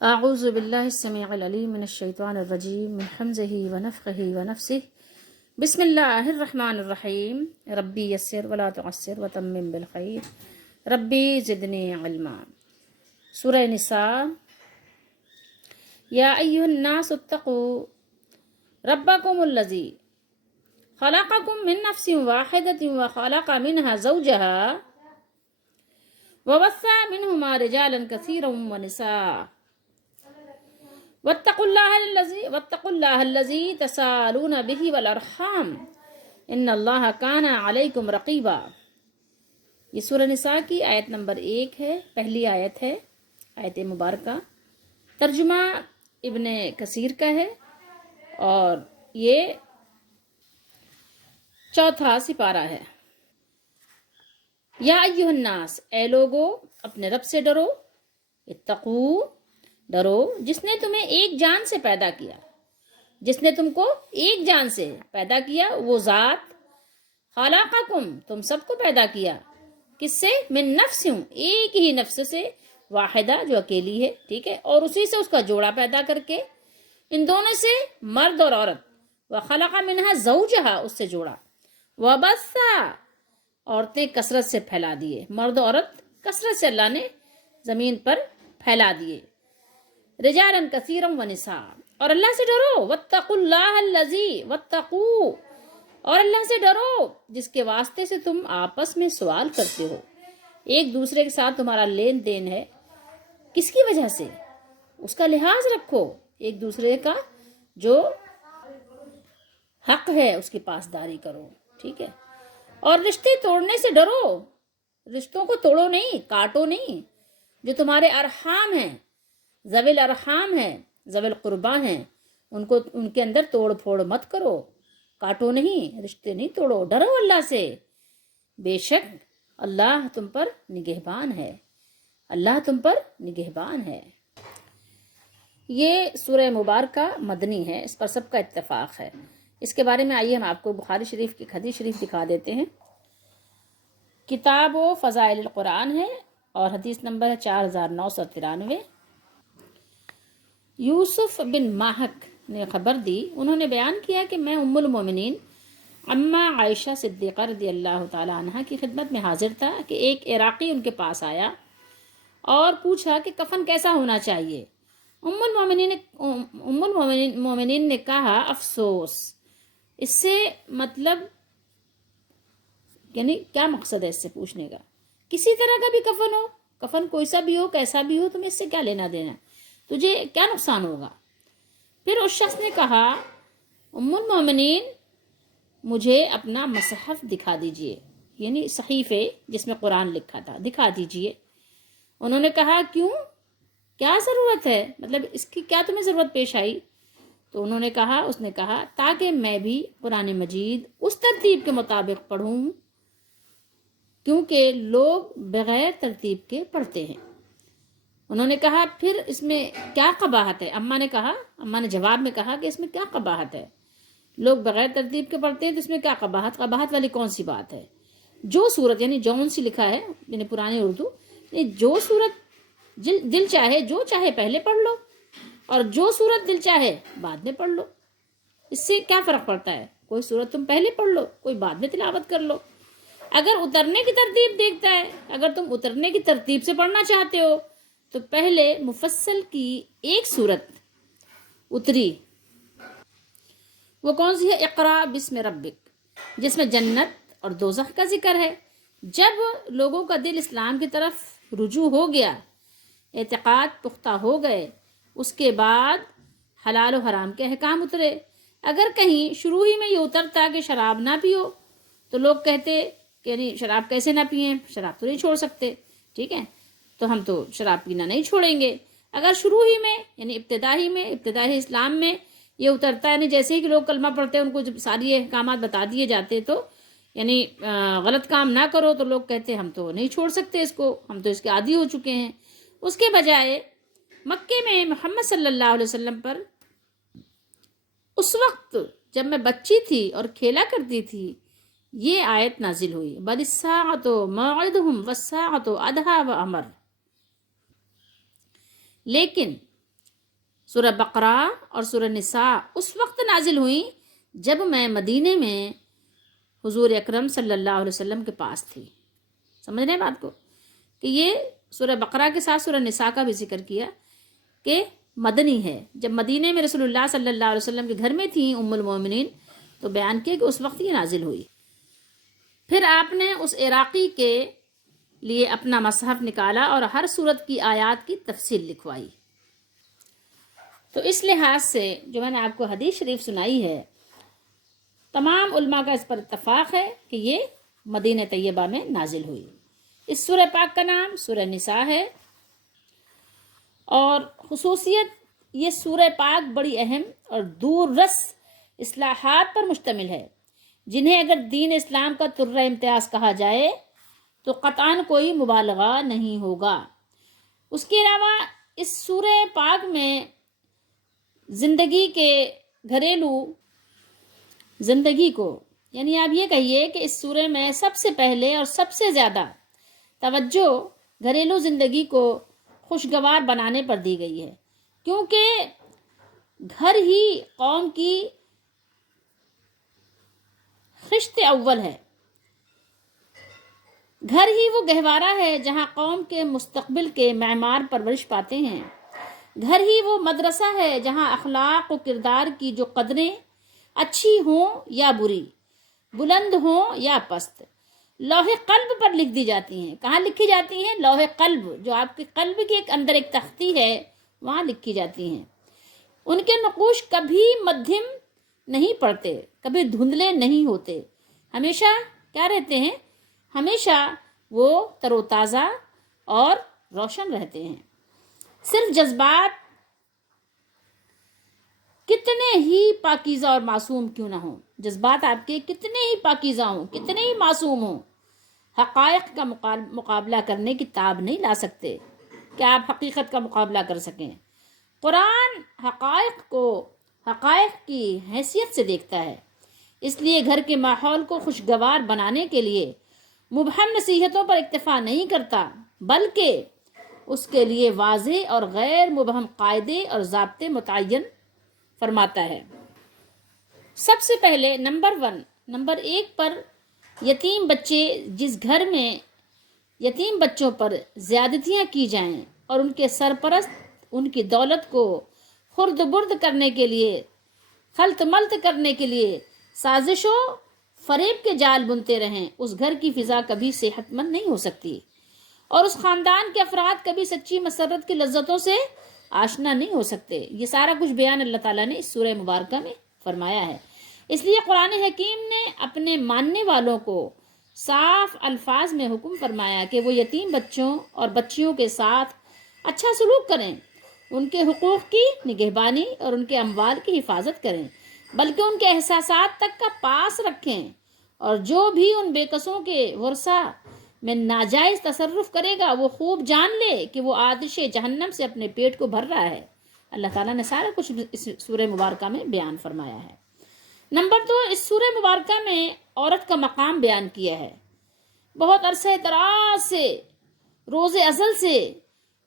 اعوذ باللہ السمیع العلیم من الشیطان الرجیم من حمزہ ونفخہ ونفسہ بسم اللہ الرحمن الرحیم ربی یسر ولا تعسر وتمم بالخیر ربی زدنی علما۔ سورہ نساء۔ یا ایھا الناس اتقوا ربکم الذی خلقکم من نفس واحدۃ وخلق منها زوجها وبث منهما رجالا كثيرا ونساء واتقوا الله الذي تساءلون به والارحام ان اللہ کان علیکم رقیبا۔ یہ سورہ نساء کی آیت نمبر 1 ہے، پہلی آیت ہے، آیت مبارکہ۔ ترجمہ ابن کثیر کا ہے اور یہ چوتھا سپارہ ہے۔ یا ایھا الناس، اے لوگو اپنے رب سے ڈرو، اتقو، ڈرو جس نے تمہیں ایک جان سے پیدا کیا، جس نے تم کو ایک جان سے پیدا کیا، وہ ذات خلقکم، تم سب کو پیدا کیا، کس سے؟ من نفس، ایک ہی نفس سے، واحدہ جو اکیلی ہے، ٹھیک ہے، اور اسی سے اس کا جوڑا پیدا کر کے، ان دونوں سے مرد اور عورت، وخلق منها زوجها، اس سے جوڑا، وبث، عورتیں کثرت سے پھیلا دیے، مرد و عورت کثرت سے اللہ نے زمین پر پھیلا دیے، رجالا کثیرا ونساء، اور اللہ سے ڈرو، واتقوا اللہ الذی، واتقوا، اور اللہ سے ڈرو جس کے واسطے سے تم آپس میں سوال کرتے ہو، ایک دوسرے کے ساتھ تمہارا لین دین ہے، کس کی وجہ سے؟ اس کا لحاظ رکھو، ایک دوسرے کا جو حق ہے اس کی پاسداری کرو، ٹھیک ہے، اور رشتے توڑنے سے ڈرو، رشتوں کو توڑو نہیں، کاٹو نہیں، جو تمہارے ارحام ہیں، ذوی الارحام ہیں، ذوی القربا ہیں، ان کے اندر توڑ پھوڑ مت کرو، کاٹو نہیں، رشتے نہیں توڑو، ڈرو اللہ سے، بے شک اللہ تم پر نگہبان ہے، اللہ تم پر نگہبان ہے۔ یہ سورہ مبارکہ مدنی ہے، اس پر سب کا اتفاق ہے۔ اس کے بارے میں آئیے ہم آپ کو بخاری شریف کی حدیث شریف دکھا دیتے ہیں۔ کتاب و فضائل القرآن ہے اور حدیث نمبر ہے 4993۔ یوسف بن ماہک نے خبر دی، انہوں نے بیان کیا کہ میں ام المومنین اماں عائشہ صدیقہ رضی اللہ تعالی عنہ کی خدمت میں حاضر تھا کہ ایک عراقی ان کے پاس آیا اور پوچھا کہ کفن کیسا ہونا چاہیے۔ ام المومنین نے کہا افسوس، اس سے مطلب یعنی کیا مقصد ہے اس سے پوچھنے کا؟ کسی طرح کا بھی کفن ہو، کفن کوئی سا بھی ہو، کیسا بھی ہو، تمہیں اس سے کیا لینا دینا، تجھے کیا نقصان ہوگا؟ پھر اس شخص نے کہا ام المومنین مجھے اپنا مصحف دکھا دیجئے، یعنی صحیفے جس میں قرآن لکھا تھا دکھا دیجئے۔ انہوں نے کہا کیوں، کیا ضرورت ہے، مطلب اس کی کیا تمہیں ضرورت پیش آئی؟ تو اس نے کہا تاکہ میں بھی قرآن مجید اس ترتیب کے مطابق پڑھوں، کیونکہ لوگ بغیر ترتیب کے پڑھتے ہیں۔ انہوں نے کہا پھر اس میں کیا قباحت ہے؟ اماں نے جواب میں کہا کہ اس میں کیا قباحت ہے، لوگ بغیر ترتیب کے پڑھتے ہیں تو اس میں کیا قباحت والی کون سی بات ہے؟ جو صورت، یعنی جون سی لکھا ہے یعنی پرانی اردو، یعنی جو صورت دل چاہے، جو چاہے پہلے پڑھ لو، اور جو صورت دل چاہے بعد میں پڑھ لو، اس سے کیا فرق پڑتا ہے؟ کوئی صورت تم پہلے پڑھ لو، کوئی بعد میں تلاوت کر لو۔ اگر اترنے کی ترتیب دیکھتا ہے، اگر تم اترنے کی ترتیب سے پڑھنا چاہتے ہو تو پہلے مفصل کی ایک صورت اتری، وہ کون سی ہے؟ اقرا بسم ربک، جس میں جنت اور دوزخ کا ذکر ہے۔ جب لوگوں کا دل اسلام کی طرف رجوع ہو گیا، اعتقاد پختہ ہو گئے، اس کے بعد حلال و حرام کے احکام اترے۔ اگر کہیں شروع ہی میں یہ اترتا کہ شراب نہ پیو تو لوگ کہتے کہ یعنی شراب کیسے نہ پئیں، شراب تو نہیں چھوڑ سکتے، ٹھیک ہے، تو ہم تو شراب پینا نہیں چھوڑیں گے۔ اگر شروع ہی میں یعنی ابتدائی اسلام میں یہ اترتا ہے، یعنی جیسے ہی کہ لوگ کلمہ پڑھتے ہیں ان کو جب ساری احکامات بتا دیے جاتے تو یعنی غلط کام نہ کرو تو لوگ کہتے ہم تو نہیں چھوڑ سکتے اس کو، ہم تو اس کے عادی ہو چکے ہیں۔ اس کے بجائے مکے میں محمد صلی اللہ علیہ وسلم پر اس وقت جب میں بچی تھی اور کھیلا کرتی تھی یہ آیت نازل ہوئی، بل الساعۃ موعدہم والساعۃ ادھیٰ وامر۔ لیکن سورہ بقرہ اور سورہ نساء اس وقت نازل ہوئیں جب میں مدینے میں حضور اکرم صلی اللہ علیہ وسلم کے پاس تھی۔ سمجھ رہے ہیں بات کو، کہ یہ سورہ بقرہ کے ساتھ سورہ نساء کا بھی ذکر کیا کہ مدنی ہے۔ جب مدینے میں رسول اللہ صلی اللہ علیہ وسلم کے گھر میں تھیں ام المومنین، تو بیان کیا کہ اس وقت یہ نازل ہوئی۔ پھر آپ نے اس عراقی کے لیے اپنا مصحف نکالا اور ہر سورت کی آیات کی تفصیل لکھوائی۔ تو اس لحاظ سے جو میں نے آپ کو حدیث شریف سنائی ہے، تمام علماء کا اس پر اتفاق ہے کہ یہ مدینہ طیبہ میں نازل ہوئی۔ اس سورہ پاک کا نام سورہ نساء ہے، اور خصوصیت یہ سورہ پاک بڑی اہم اور دور رس اصلاحات پر مشتمل ہے، جنہیں اگر دین اسلام کا طرہ امتیاز کہا جائے تو قطعاً کوئی مبالغہ نہیں ہوگا۔ اس کے علاوہ اس سورہ پاک میں زندگی کے گھریلو زندگی کو، یعنی آپ یہ کہیے کہ اس سورہ میں سب سے پہلے اور سب سے زیادہ توجہ گھریلو زندگی کو خوشگوار بنانے پر دی گئی ہے، کیونکہ گھر ہی قوم کی خشت اول ہے، گھر ہی وہ گہوارہ ہے جہاں قوم کے مستقبل کے معمار پرورش پاتے ہیں، گھر ہی وہ مدرسہ ہے جہاں اخلاق و کردار کی جو قدریں اچھی ہوں یا بری، بلند ہوں یا پست، لوح قلب پر لکھ دی جاتی ہیں۔ کہاں لکھی جاتی ہیں؟ لوح قلب، جو آپ کے قلب کے اندر ایک تختی ہے، وہاں لکھی جاتی ہیں۔ ان کے نقوش کبھی مدھم نہیں پڑتے، کبھی دھندلے نہیں ہوتے، ہمیشہ کیا رہتے ہیں؟ ہمیشہ وہ تر و تازہ اور روشن رہتے ہیں۔ صرف جذبات کتنے ہی پاکیزہ اور معصوم کیوں نہ ہوں، جذبات آپ کے کتنے ہی پاکیزہ ہوں، کتنے ہی معصوم ہوں، حقائق کا مقابلہ کرنے کی تاب نہیں لا سکتے کہ آپ حقیقت کا مقابلہ کر سکیں۔ قرآن حقائق کو حقائق کی حیثیت سے دیکھتا ہے، اس لیے گھر کے ماحول کو خوشگوار بنانے کے لیے مبہم نصیحتوں پر اکتفا نہیں کرتا، بلکہ اس کے لیے واضح اور غیر مبہم قاعدے اور ضابطے متعین فرماتا ہے۔ سب سے پہلے نمبر 1 پر یتیم بچے، جس گھر میں یتیم بچوں پر زیادتیاں کی جائیں اور ان کے سرپرست ان کی دولت کو خرد برد کرنے کے لیے، خلط ملط کرنے کے لیے سازشوں فریب کے جال بنتے رہیں، اس گھر کی فضا کبھی صحت مند نہیں ہو سکتی، اور اس خاندان کے افراد کبھی سچی مسرت کی لذتوں سے آشنا نہیں ہو سکتے۔ یہ سارا کچھ بیان اللہ تعالیٰ نے اس سورہ مبارکہ میں فرمایا ہے۔ اس لیے قرآن حکیم نے اپنے ماننے والوں کو صاف الفاظ میں حکم فرمایا کہ وہ یتیم بچوں اور بچیوں کے ساتھ اچھا سلوک کریں، ان کے حقوق کی نگہبانی اور ان کے اموال کی حفاظت کریں، بلکہ ان کے احساسات تک کا پاس رکھیں، اور جو بھی ان بے کسوں کے ورثہ میں ناجائز تصرف کرے گا وہ خوب جان لے کہ وہ آتش جہنم سے اپنے پیٹ کو بھر رہا ہے۔ اللہ تعالیٰ نے سارا کچھ اس سورہ مبارکہ میں بیان فرمایا ہے۔ نمبر 2، اس سورہ مبارکہ میں عورت کا مقام بیان کیا ہے۔ بہت عرصہ دراز سے، روز ازل سے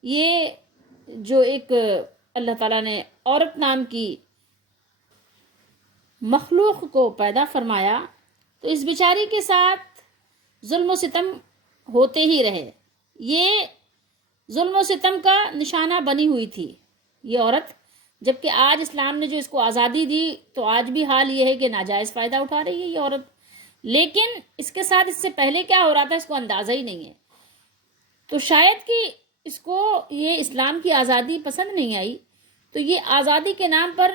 یہ جو ایک اللہ تعالیٰ نے عورت نام کی مخلوق کو پیدا فرمایا، تو اس بیچاری کے ساتھ ظلم و ستم ہوتے ہی رہے۔ یہ ظلم و ستم کا نشانہ بنی ہوئی تھی یہ عورت، جبکہ آج اسلام نے جو اس کو آزادی دی تو آج بھی حال یہ ہے کہ ناجائز فائدہ اٹھا رہی ہے یہ عورت، لیکن اس کے ساتھ اس سے پہلے کیا ہو رہا تھا اس کو اندازہ ہی نہیں ہے۔ تو شاید کہ اس کو یہ اسلام کی آزادی پسند نہیں آئی، تو یہ آزادی کے نام پر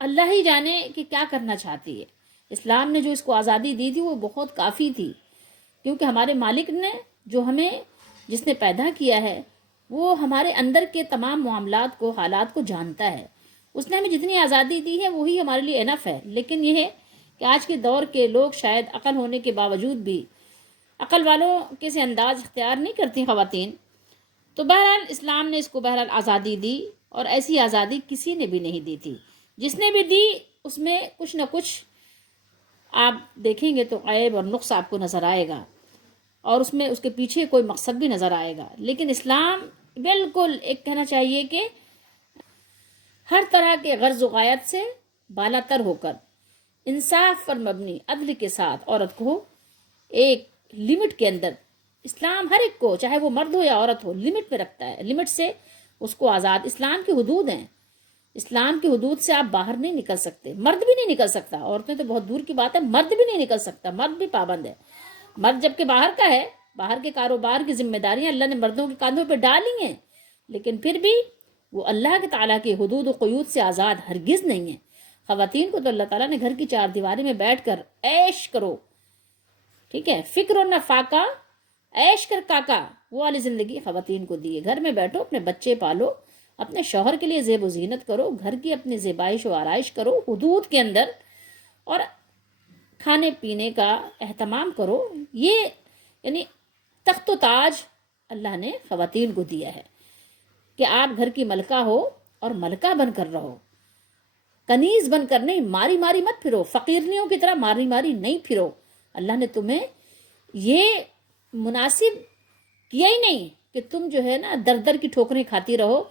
اللہ ہی جانے کہ کیا کرنا چاہتی ہے۔ اسلام نے جو اس کو آزادی دی تھی وہ بہت کافی تھی، کیونکہ ہمارے مالک نے جو ہمیں جس نے پیدا کیا ہے وہ ہمارے اندر کے تمام معاملات کو، حالات کو جانتا ہے۔ اس نے ہمیں جتنی آزادی دی ہے وہی ہمارے لیے انف ہے، لیکن یہ ہے کہ آج کے دور کے لوگ شاید عقل ہونے کے باوجود بھی عقل والوں کے سے انداز اختیار نہیں کرتی خواتین۔ تو بہرحال اسلام نے اس کو بہرحال آزادی دی، اور ایسی آزادی کسی نے بھی نہیں دی تھی۔ جس نے بھی دی اس میں کچھ نہ کچھ آپ دیکھیں گے تو عیب اور نقص آپ کو نظر آئے گا، اور اس میں اس کے پیچھے کوئی مقصد بھی نظر آئے گا۔ لیکن اسلام بالکل ایک کہنا چاہیے کہ ہر طرح کے غرض و غایت سے بالا تر ہو کر انصاف پر مبنی عدل کے ساتھ عورت کو ایک لمٹ کے اندر، اسلام ہر ایک کو چاہے وہ مرد ہو یا عورت ہو لمٹ میں رکھتا ہے، لمٹ سے اس کو آزاد، اسلام کی حدود ہیں، اسلام کی حدود سے آپ باہر نہیں نکل سکتے، مرد بھی نہیں نکل سکتا، عورتیں تو بہت دور کی بات ہے، مرد بھی نہیں نکل سکتا، مرد بھی پابند ہے، مرد جب کہ باہر کا ہے، باہر کے کاروبار کی ذمہ داریاں اللہ نے مردوں کے کاندھوں پہ ڈالی ہیں، لیکن پھر بھی وہ اللہ کے تعالیٰ کی حدود و قیود سے آزاد ہرگز نہیں ہے۔ خواتین کو تو اللہ تعالیٰ نے گھر کی چار دیواری میں بیٹھ کر عیش کرو، ٹھیک ہے، فکر و نہ فاقہ، عیش کر کاکا، وہ والی زندگی خواتین کو دی ہے۔ گھر میں بیٹھو، اپنے بچے پالو، اپنے شوہر کے لیے زیب و زینت کرو، گھر کی اپنی زیبائش و آرائش کرو حدود کے اندر، اور کھانے پینے کا اہتمام کرو۔ یہ یعنی تخت و تاج اللہ نے خواتین کو دیا ہے کہ آپ گھر کی ملکہ ہو اور ملکہ بن کر رہو، کنیز بن کر نہیں، ماری ماری مت پھرو، فقیرنیوں کی طرح ماری ماری نہیں پھرو۔ اللہ نے تمہیں یہ مناسب کیا ہی نہیں کہ تم جو ہے نا در در کی ٹھوکریں کھاتی رہو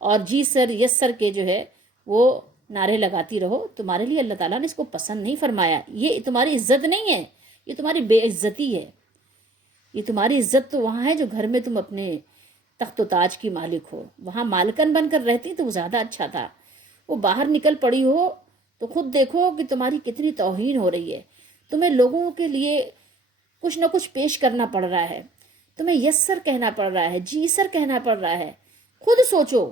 اور جی سر یس سر کے جو ہے وہ نعرے لگاتی رہو۔ تمہارے لیے اللہ تعالیٰ نے اس کو پسند نہیں فرمایا، یہ تمہاری عزت نہیں ہے، یہ تمہاری بے عزتی ہے۔ یہ تمہاری عزت تو وہاں ہے جو گھر میں تم اپنے تخت و تاج کی مالک ہو، وہاں مالکن بن کر رہتی تو وہ زیادہ اچھا تھا۔ وہ باہر نکل پڑی ہو تو خود دیکھو کہ تمہاری کتنی توہین ہو رہی ہے، تمہیں لوگوں کے لیے کچھ نہ کچھ پیش کرنا پڑ رہا ہے، تمہیں یس سر کہنا پڑ رہا ہے، جی سر کہنا پڑ رہا ہے۔ خود سوچو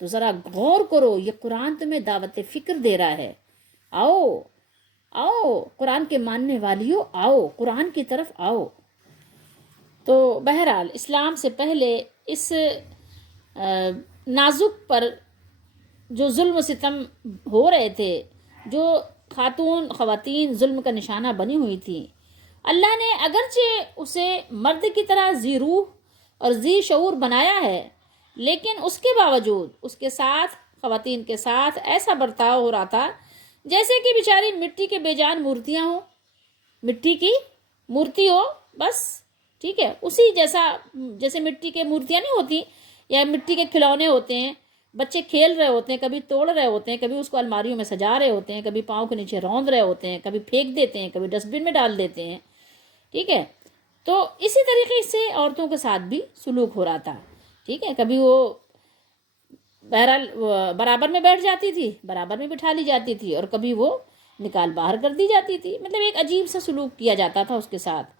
تو ذرا غور کرو، یہ قرآن تمہیں دعوت فکر دے رہا ہے، آؤ آؤ قرآن کے ماننے والیوں، آؤ قرآن کی طرف آؤ۔ تو بہرحال اسلام سے پہلے اس نازک پر جو ظلم و ستم ہو رہے تھے، جو خواتین ظلم کا نشانہ بنی ہوئی تھیں، اللہ نے اگرچہ اسے مرد کی طرح ذی روح اور ذی شعور بنایا ہے، لیکن اس کے باوجود اس کے ساتھ، خواتین کے ساتھ ایسا برتاؤ ہو رہا تھا جیسے کہ بیچاری مٹی کے بے جان مورتیاں ہوں، مٹی کی مورتی ہو بس، ٹھیک ہے، اسی جیسے مٹی کے مورتیاں نہیں ہوتی یا مٹی کے کھلونے ہوتے ہیں، بچے کھیل رہے ہوتے ہیں، کبھی توڑ رہے ہوتے ہیں، کبھی اس کو الماریوں میں سجا رہے ہوتے ہیں، کبھی پاؤں کے نیچے روند رہے ہوتے ہیں، کبھی پھینک دیتے ہیں، کبھی ڈسٹ بن میں ڈال دیتے ہیں، ٹھیک ہے۔ تو اسی طریقے سے عورتوں کے ساتھ بھی سلوک ہو رہا تھا، ٹھیک ہے، کبھی وہ بہرحال برابر میں بیٹھ جاتی تھی، برابر میں بٹھا لی جاتی تھی، اور کبھی وہ نکال باہر کر دی جاتی تھی، مطلب ایک عجیب سا سلوک کیا جاتا تھا اس کے ساتھ۔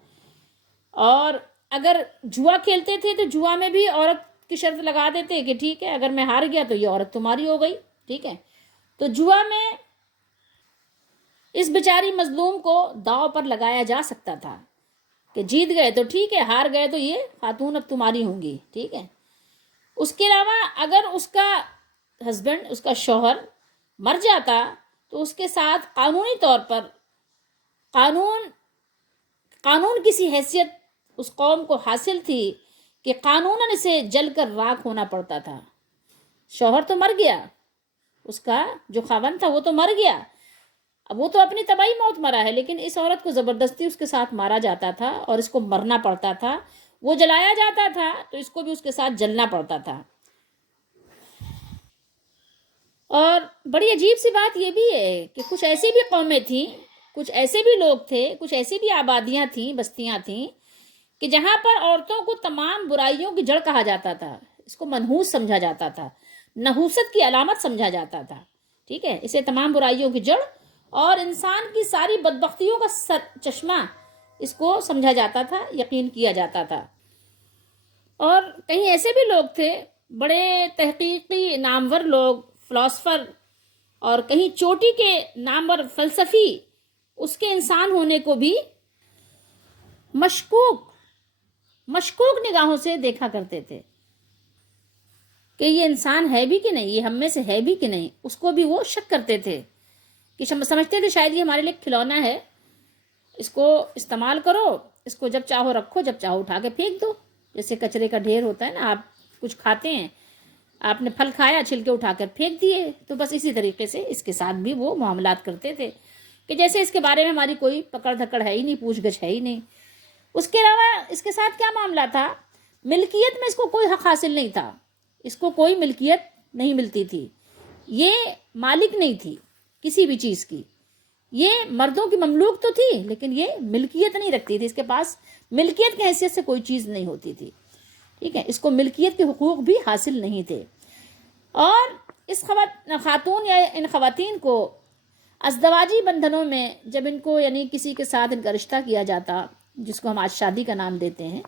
اور اگر جوا کھیلتے تھے تو جوا میں بھی عورت کی شرط لگا دیتے کہ ٹھیک ہے اگر میں ہار گیا تو یہ عورت تمہاری ہو گئی، ٹھیک ہے۔ تو جوا میں اس بیچاری مظلوم کو داؤ پر لگایا جا سکتا تھا کہ جیت گئے تو ٹھیک ہے، ہار گئے تو یہ خاتون اب تمہاری ہوں گی، ٹھیک ہے۔ اس کے علاوہ اگر اس کا ہسبینڈ، اس کا شوہر مر جاتا تو اس کے ساتھ قانونی طور پر قانون کسی حیثیت اس قوم کو حاصل تھی کہ قانوناً اسے جل کر راکھ ہونا پڑتا تھا۔ شوہر تو مر گیا، اس کا جو خاوند تھا وہ تو مر گیا، اب وہ تو اپنی طبعی موت مرا ہے، لیکن اس عورت کو زبردستی اس کے ساتھ مارا جاتا تھا اور اس کو مرنا پڑتا تھا، وہ جلایا جاتا تھا تو اس کو بھی اس کے ساتھ جلنا پڑتا تھا۔ اور بڑی عجیب سی بات یہ بھی ہے کہ کچھ ایسی بھی قومیں تھیں، کچھ ایسے بھی لوگ تھے، کچھ ایسی بھی آبادیاں تھیں، بستیاں تھیں کہ جہاں پر عورتوں کو تمام برائیوں کی جڑ کہا جاتا تھا، اس کو منحوس سمجھا جاتا تھا، نحوست کی علامت سمجھا جاتا تھا، ٹھیک ہے، اسے تمام برائیوں کی جڑ اور انسان کی ساری بدبختیوں کا چشمہ اس کو سمجھا جاتا تھا، یقین کیا جاتا تھا۔ اور کہیں ایسے بھی لوگ تھے، بڑے تحقیقی نامور لوگ، فلاسفر، اور کہیں چوٹی کے نامور فلسفی اس کے انسان ہونے کو بھی مشکوک نگاہوں سے دیکھا کرتے تھے کہ یہ انسان ہے بھی کہ نہیں، یہ ہم میں سے ہے بھی کہ نہیں، اس کو بھی وہ شک کرتے تھے کہ سمجھتے تھے شاید یہ ہمارے لیے کھلونا ہے، اس کو استعمال کرو، اس کو جب چاہو رکھو، جب چاہو اٹھا کے پھینک دو، جیسے کچرے کا ڈھیر ہوتا ہے نا، آپ کچھ کھاتے ہیں، آپ نے پھل کھایا، چھلکے اٹھا کر پھینک دیے، تو بس اسی طریقے سے اس کے ساتھ بھی وہ معاملات کرتے تھے کہ جیسے اس کے بارے میں ہماری کوئی پکڑ دھکڑ ہے ہی نہیں، پوچھ گچھ ہے ہی نہیں۔ اس کے علاوہ اس کے ساتھ کیا معاملہ تھا، ملکیت میں اس کو کوئی حق حاصل نہیں تھا، اس کو کوئی ملکیت نہیں ملتی تھی، یہ مالک نہیں تھی کسی بھی چیز کی، یہ مردوں کی مملوک تو تھی لیکن یہ ملکیت نہیں رکھتی تھی، اس کے پاس ملکیت کی حیثیت سے کوئی چیز نہیں ہوتی تھی، ٹھیک ہے، اس کو ملکیت کے حقوق بھی حاصل نہیں تھے۔ اور اس خاتون یا ان خواتین کو ازدواجی بندھنوں میں جب ان کو یعنی کسی کے ساتھ ان کا رشتہ کیا جاتا، جس کو ہم آج شادی کا نام دیتے ہیں،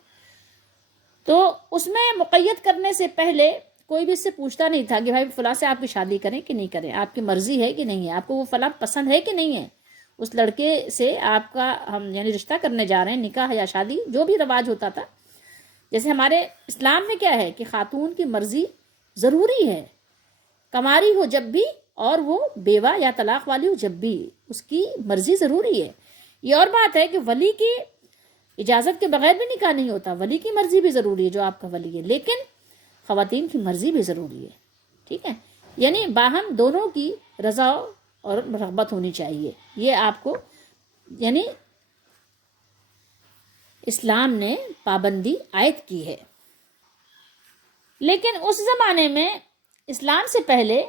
تو اس میں مقید کرنے سے پہلے کوئی بھی اس سے پوچھتا نہیں تھا کہ بھائی فلاں سے آپ کی شادی کریں کہ نہیں کریں، آپ کی مرضی ہے کہ نہیں ہے، آپ کو وہ فلاں پسند ہے کہ نہیں ہے، اس لڑکے سے آپ کا ہم یعنی رشتہ کرنے جا رہے ہیں، نکاح یا شادی جو بھی رواج ہوتا تھا۔ جیسے ہمارے اسلام میں کیا ہے کہ خاتون کی مرضی ضروری ہے، کماری ہو جب بھی اور وہ بیوہ یا طلاق والی ہو جب بھی، اس کی مرضی ضروری ہے۔ یہ اور بات ہے کہ ولی کی اجازت کے بغیر بھی نکاح نہیں ہوتا، ولی کی مرضی بھی ضروری ہے جو آپ کا ولی ہے، لیکن خواتین کی مرضی بھی ضروری ہے، ٹھیک ہے، یعنی باہم دونوں کی رضا اور رغبت ہونی چاہیے، یہ آپ کو یعنی اسلام نے پابندی عائد کی ہے۔ لیکن اس زمانے میں اسلام سے پہلے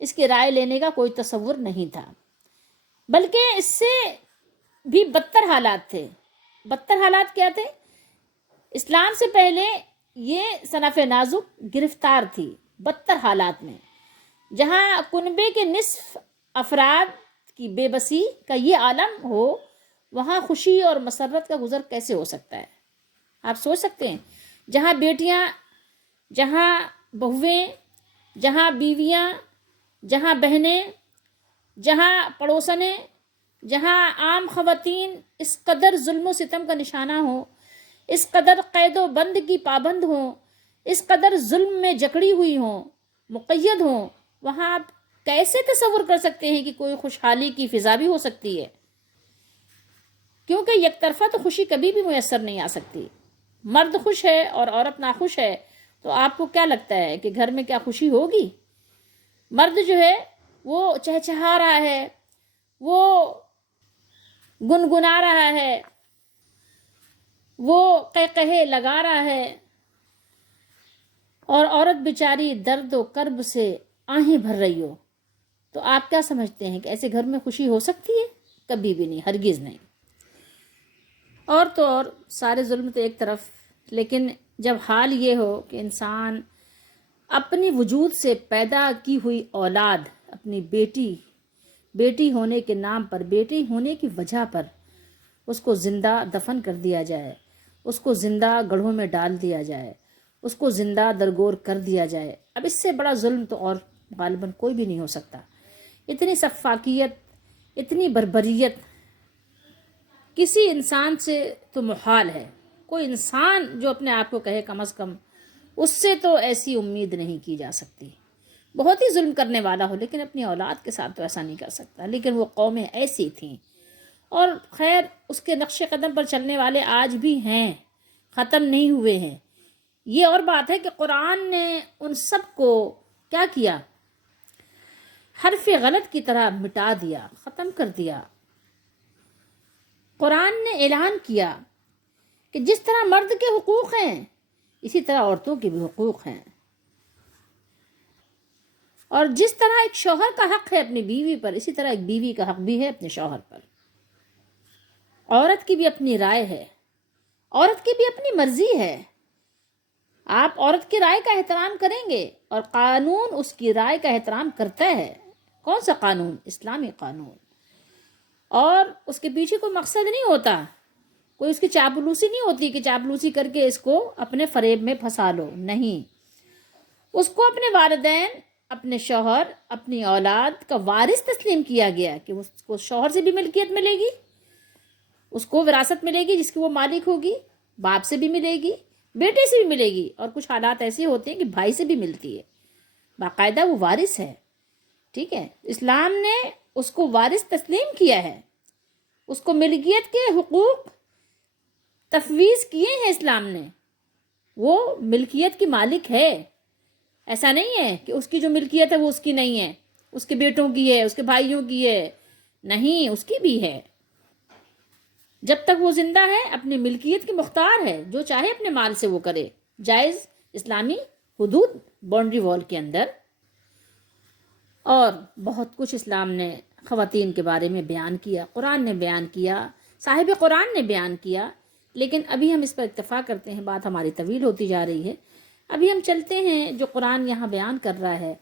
اس کی رائے لینے کا کوئی تصور نہیں تھا، بلکہ اس سے بھی بدتر حالات تھے۔ بدتر حالات کیا تھے؟ اسلام سے پہلے یہ صنف نازک گرفتار تھی بدتر حالات میں، جہاں کنبے کے نصف افراد کی بے بسی کا یہ عالم ہو، وہاں خوشی اور مسرت کا گزر کیسے ہو سکتا ہے؟ آپ سوچ سکتے ہیں، جہاں بیٹیاں، جہاں بہویں، جہاں بیویاں، جہاں بہنیں، جہاں پڑوسنیں، جہاں عام خواتین اس قدر ظلم و ستم کا نشانہ ہوں، اس قدر قید و بند کی پابند ہوں، اس قدر ظلم میں جکڑی ہوئی ہوں، مقید ہوں، وہاں آپ کیسے تصور کر سکتے ہیں کہ کوئی خوشحالی کی فضا بھی ہو سکتی ہے؟ کیونکہ یک طرفہ تو خوشی کبھی بھی میسر نہیں آ سکتی۔ مرد خوش ہے اور عورت ناخوش ہے تو آپ کو کیا لگتا ہے کہ گھر میں کیا خوشی ہوگی؟ مرد جو ہے وہ چہچہا رہا ہے، وہ گنگنا رہا ہے، وہ قہقہے لگا رہا ہے، اور عورت بیچاری درد و کرب سے آہیں بھر رہی ہو، تو آپ کیا سمجھتے ہیں کہ ایسے گھر میں خوشی ہو سکتی ہے؟ کبھی بھی نہیں، ہرگز نہیں۔ اور تو اور سارے ظلم تو ایک طرف، لیکن جب حال یہ ہو کہ انسان اپنی وجود سے پیدا کی ہوئی اولاد، اپنی بیٹی ہونے کے نام پر، بیٹی ہونے کی وجہ پر اس کو زندہ دفن کر دیا جائے، اس کو زندہ گڑھوں میں ڈال دیا جائے، اس کو زندہ درگور کر دیا جائے، اب اس سے بڑا ظلم تو اور غالباً کوئی بھی نہیں ہو سکتا۔ اتنی سفاکیت، اتنی بربریت کسی انسان سے تو محال ہے۔ کوئی انسان جو اپنے آپ کو کہے کم از کم، اس سے تو ایسی امید نہیں کی جا سکتی۔ بہت ہی ظلم کرنے والا ہو لیکن اپنی اولاد کے ساتھ تو ایسا نہیں کر سکتا، لیکن وہ قومیں ایسی تھیں، اور خیر اس کے نقش قدم پر چلنے والے آج بھی ہیں، ختم نہیں ہوئے ہیں۔ یہ اور بات ہے کہ قرآن نے ان سب کو کیا کیا؟ حرف غلط کی طرح مٹا دیا، ختم کر دیا۔ قرآن نے اعلان کیا کہ جس طرح مرد کے حقوق ہیں اسی طرح عورتوں کے بھی حقوق ہیں، اور جس طرح ایک شوہر کا حق ہے اپنی بیوی پر، اسی طرح ایک بیوی کا حق بھی ہے اپنے شوہر پر۔ عورت کی بھی اپنی رائے ہے، عورت کی بھی اپنی مرضی ہے۔ آپ عورت کی رائے کا احترام کریں گے اور قانون اس کی رائے کا احترام کرتا ہے۔ کون سا قانون؟ اسلامی قانون۔ اور اس کے پیچھے کوئی مقصد نہیں ہوتا، کوئی اس کی چاپلوسی نہیں ہوتی کہ چاپلوسی کر کے اس کو اپنے فریب میں پھنسا لو، نہیں۔ اس کو اپنے والدین، اپنے شوہر، اپنی اولاد کا وارث تسلیم کیا گیا کہ اس کو شوہر سے بھی ملکیت ملے گی، اس کو وراثت ملے گی جس کی وہ مالک ہوگی، باپ سے بھی ملے گی، بیٹے سے بھی ملے گی، اور کچھ حالات ایسے ہوتے ہیں کہ بھائی سے بھی ملتی ہے، باقاعدہ وہ وارث ہے، ٹھیک ہے۔ اسلام نے اس کو وارث تسلیم کیا ہے، اس کو ملکیت کے حقوق تفویض کیے ہیں اسلام نے، وہ ملکیت کی مالک ہے۔ ایسا نہیں ہے کہ اس کی جو ملکیت ہے وہ اس کی نہیں ہے، اس کے بیٹوں کی ہے، اس کے بھائیوں کی ہے، نہیں، اس کی بھی ہے۔ جب تک وہ زندہ ہے اپنی ملکیت کی مختار ہے، جو چاہے اپنے مال سے وہ کرے، جائز، اسلامی حدود، باؤنڈری وال کے اندر۔ اور بہت کچھ اسلام نے خواتین کے بارے میں بیان کیا، قرآن نے بیان کیا، صاحب قرآن نے بیان کیا، لیکن ابھی ہم اس پر اکتفا کرتے ہیں، بات ہماری طویل ہوتی جا رہی ہے۔ ابھی ہم چلتے ہیں جو قرآن یہاں بیان کر رہا ہے،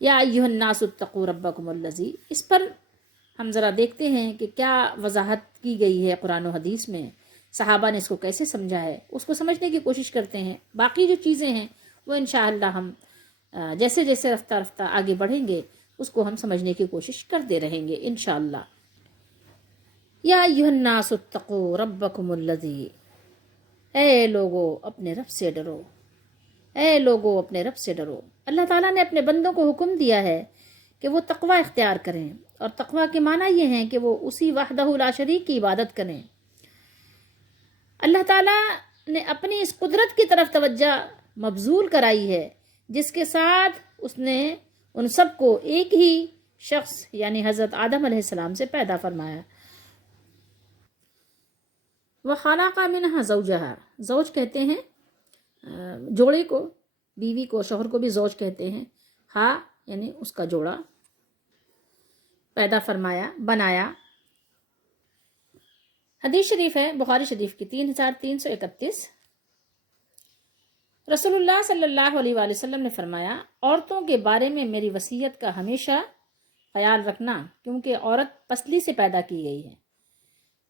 یا ایھا الناس اتقوا ربکم الذی، اس پر ہم ذرا دیکھتے ہیں کہ کیا وضاحت کی گئی ہے قرآن و حدیث میں، صحابہ نے اس کو کیسے سمجھا ہے، اس کو سمجھنے کی کوشش کرتے ہیں۔ باقی جو چیزیں ہیں وہ انشاءاللہ ہم جیسے جیسے رفتہ رفتہ آگے بڑھیں گے اس کو ہم سمجھنے کی کوشش کرتے رہیں گے انشاءاللہ۔ یا ایھا الناس اتقوا ربکم الذی، اے لوگو اپنے رب سے ڈرو، اے لوگو اپنے رب سے ڈرو۔ اللہ تعالیٰ نے اپنے بندوں کو حکم دیا ہے کہ وہ تقوی اختیار کریں، اور تقوی کے معنی یہ ہیں کہ وہ اسی وحدہ لا شریک کی عبادت کریں۔ اللہ تعالیٰ نے اپنی اس قدرت کی طرف توجہ مبذول کرائی ہے جس کے ساتھ اس نے ان سب کو ایک ہی شخص یعنی حضرت آدم علیہ السلام سے پیدا فرمایا۔ وَخَلَقَ مِنْهَا زَوْجَهَا، زوج کہتے ہیں جوڑے کو، بیوی کو، شوہر کو بھی زوج کہتے ہیں، ہا یعنی اس کا جوڑا، پیدا فرمایا، بنایا۔ حدیث شریف ہے بخاری شریف کی 3331، رسول اللہ صلی اللہ علیہ وآلہ وسلم نے فرمایا، عورتوں کے بارے میں میری وصیت کا ہمیشہ خیال رکھنا، کیونکہ عورت پسلی سے پیدا کی گئی ہے،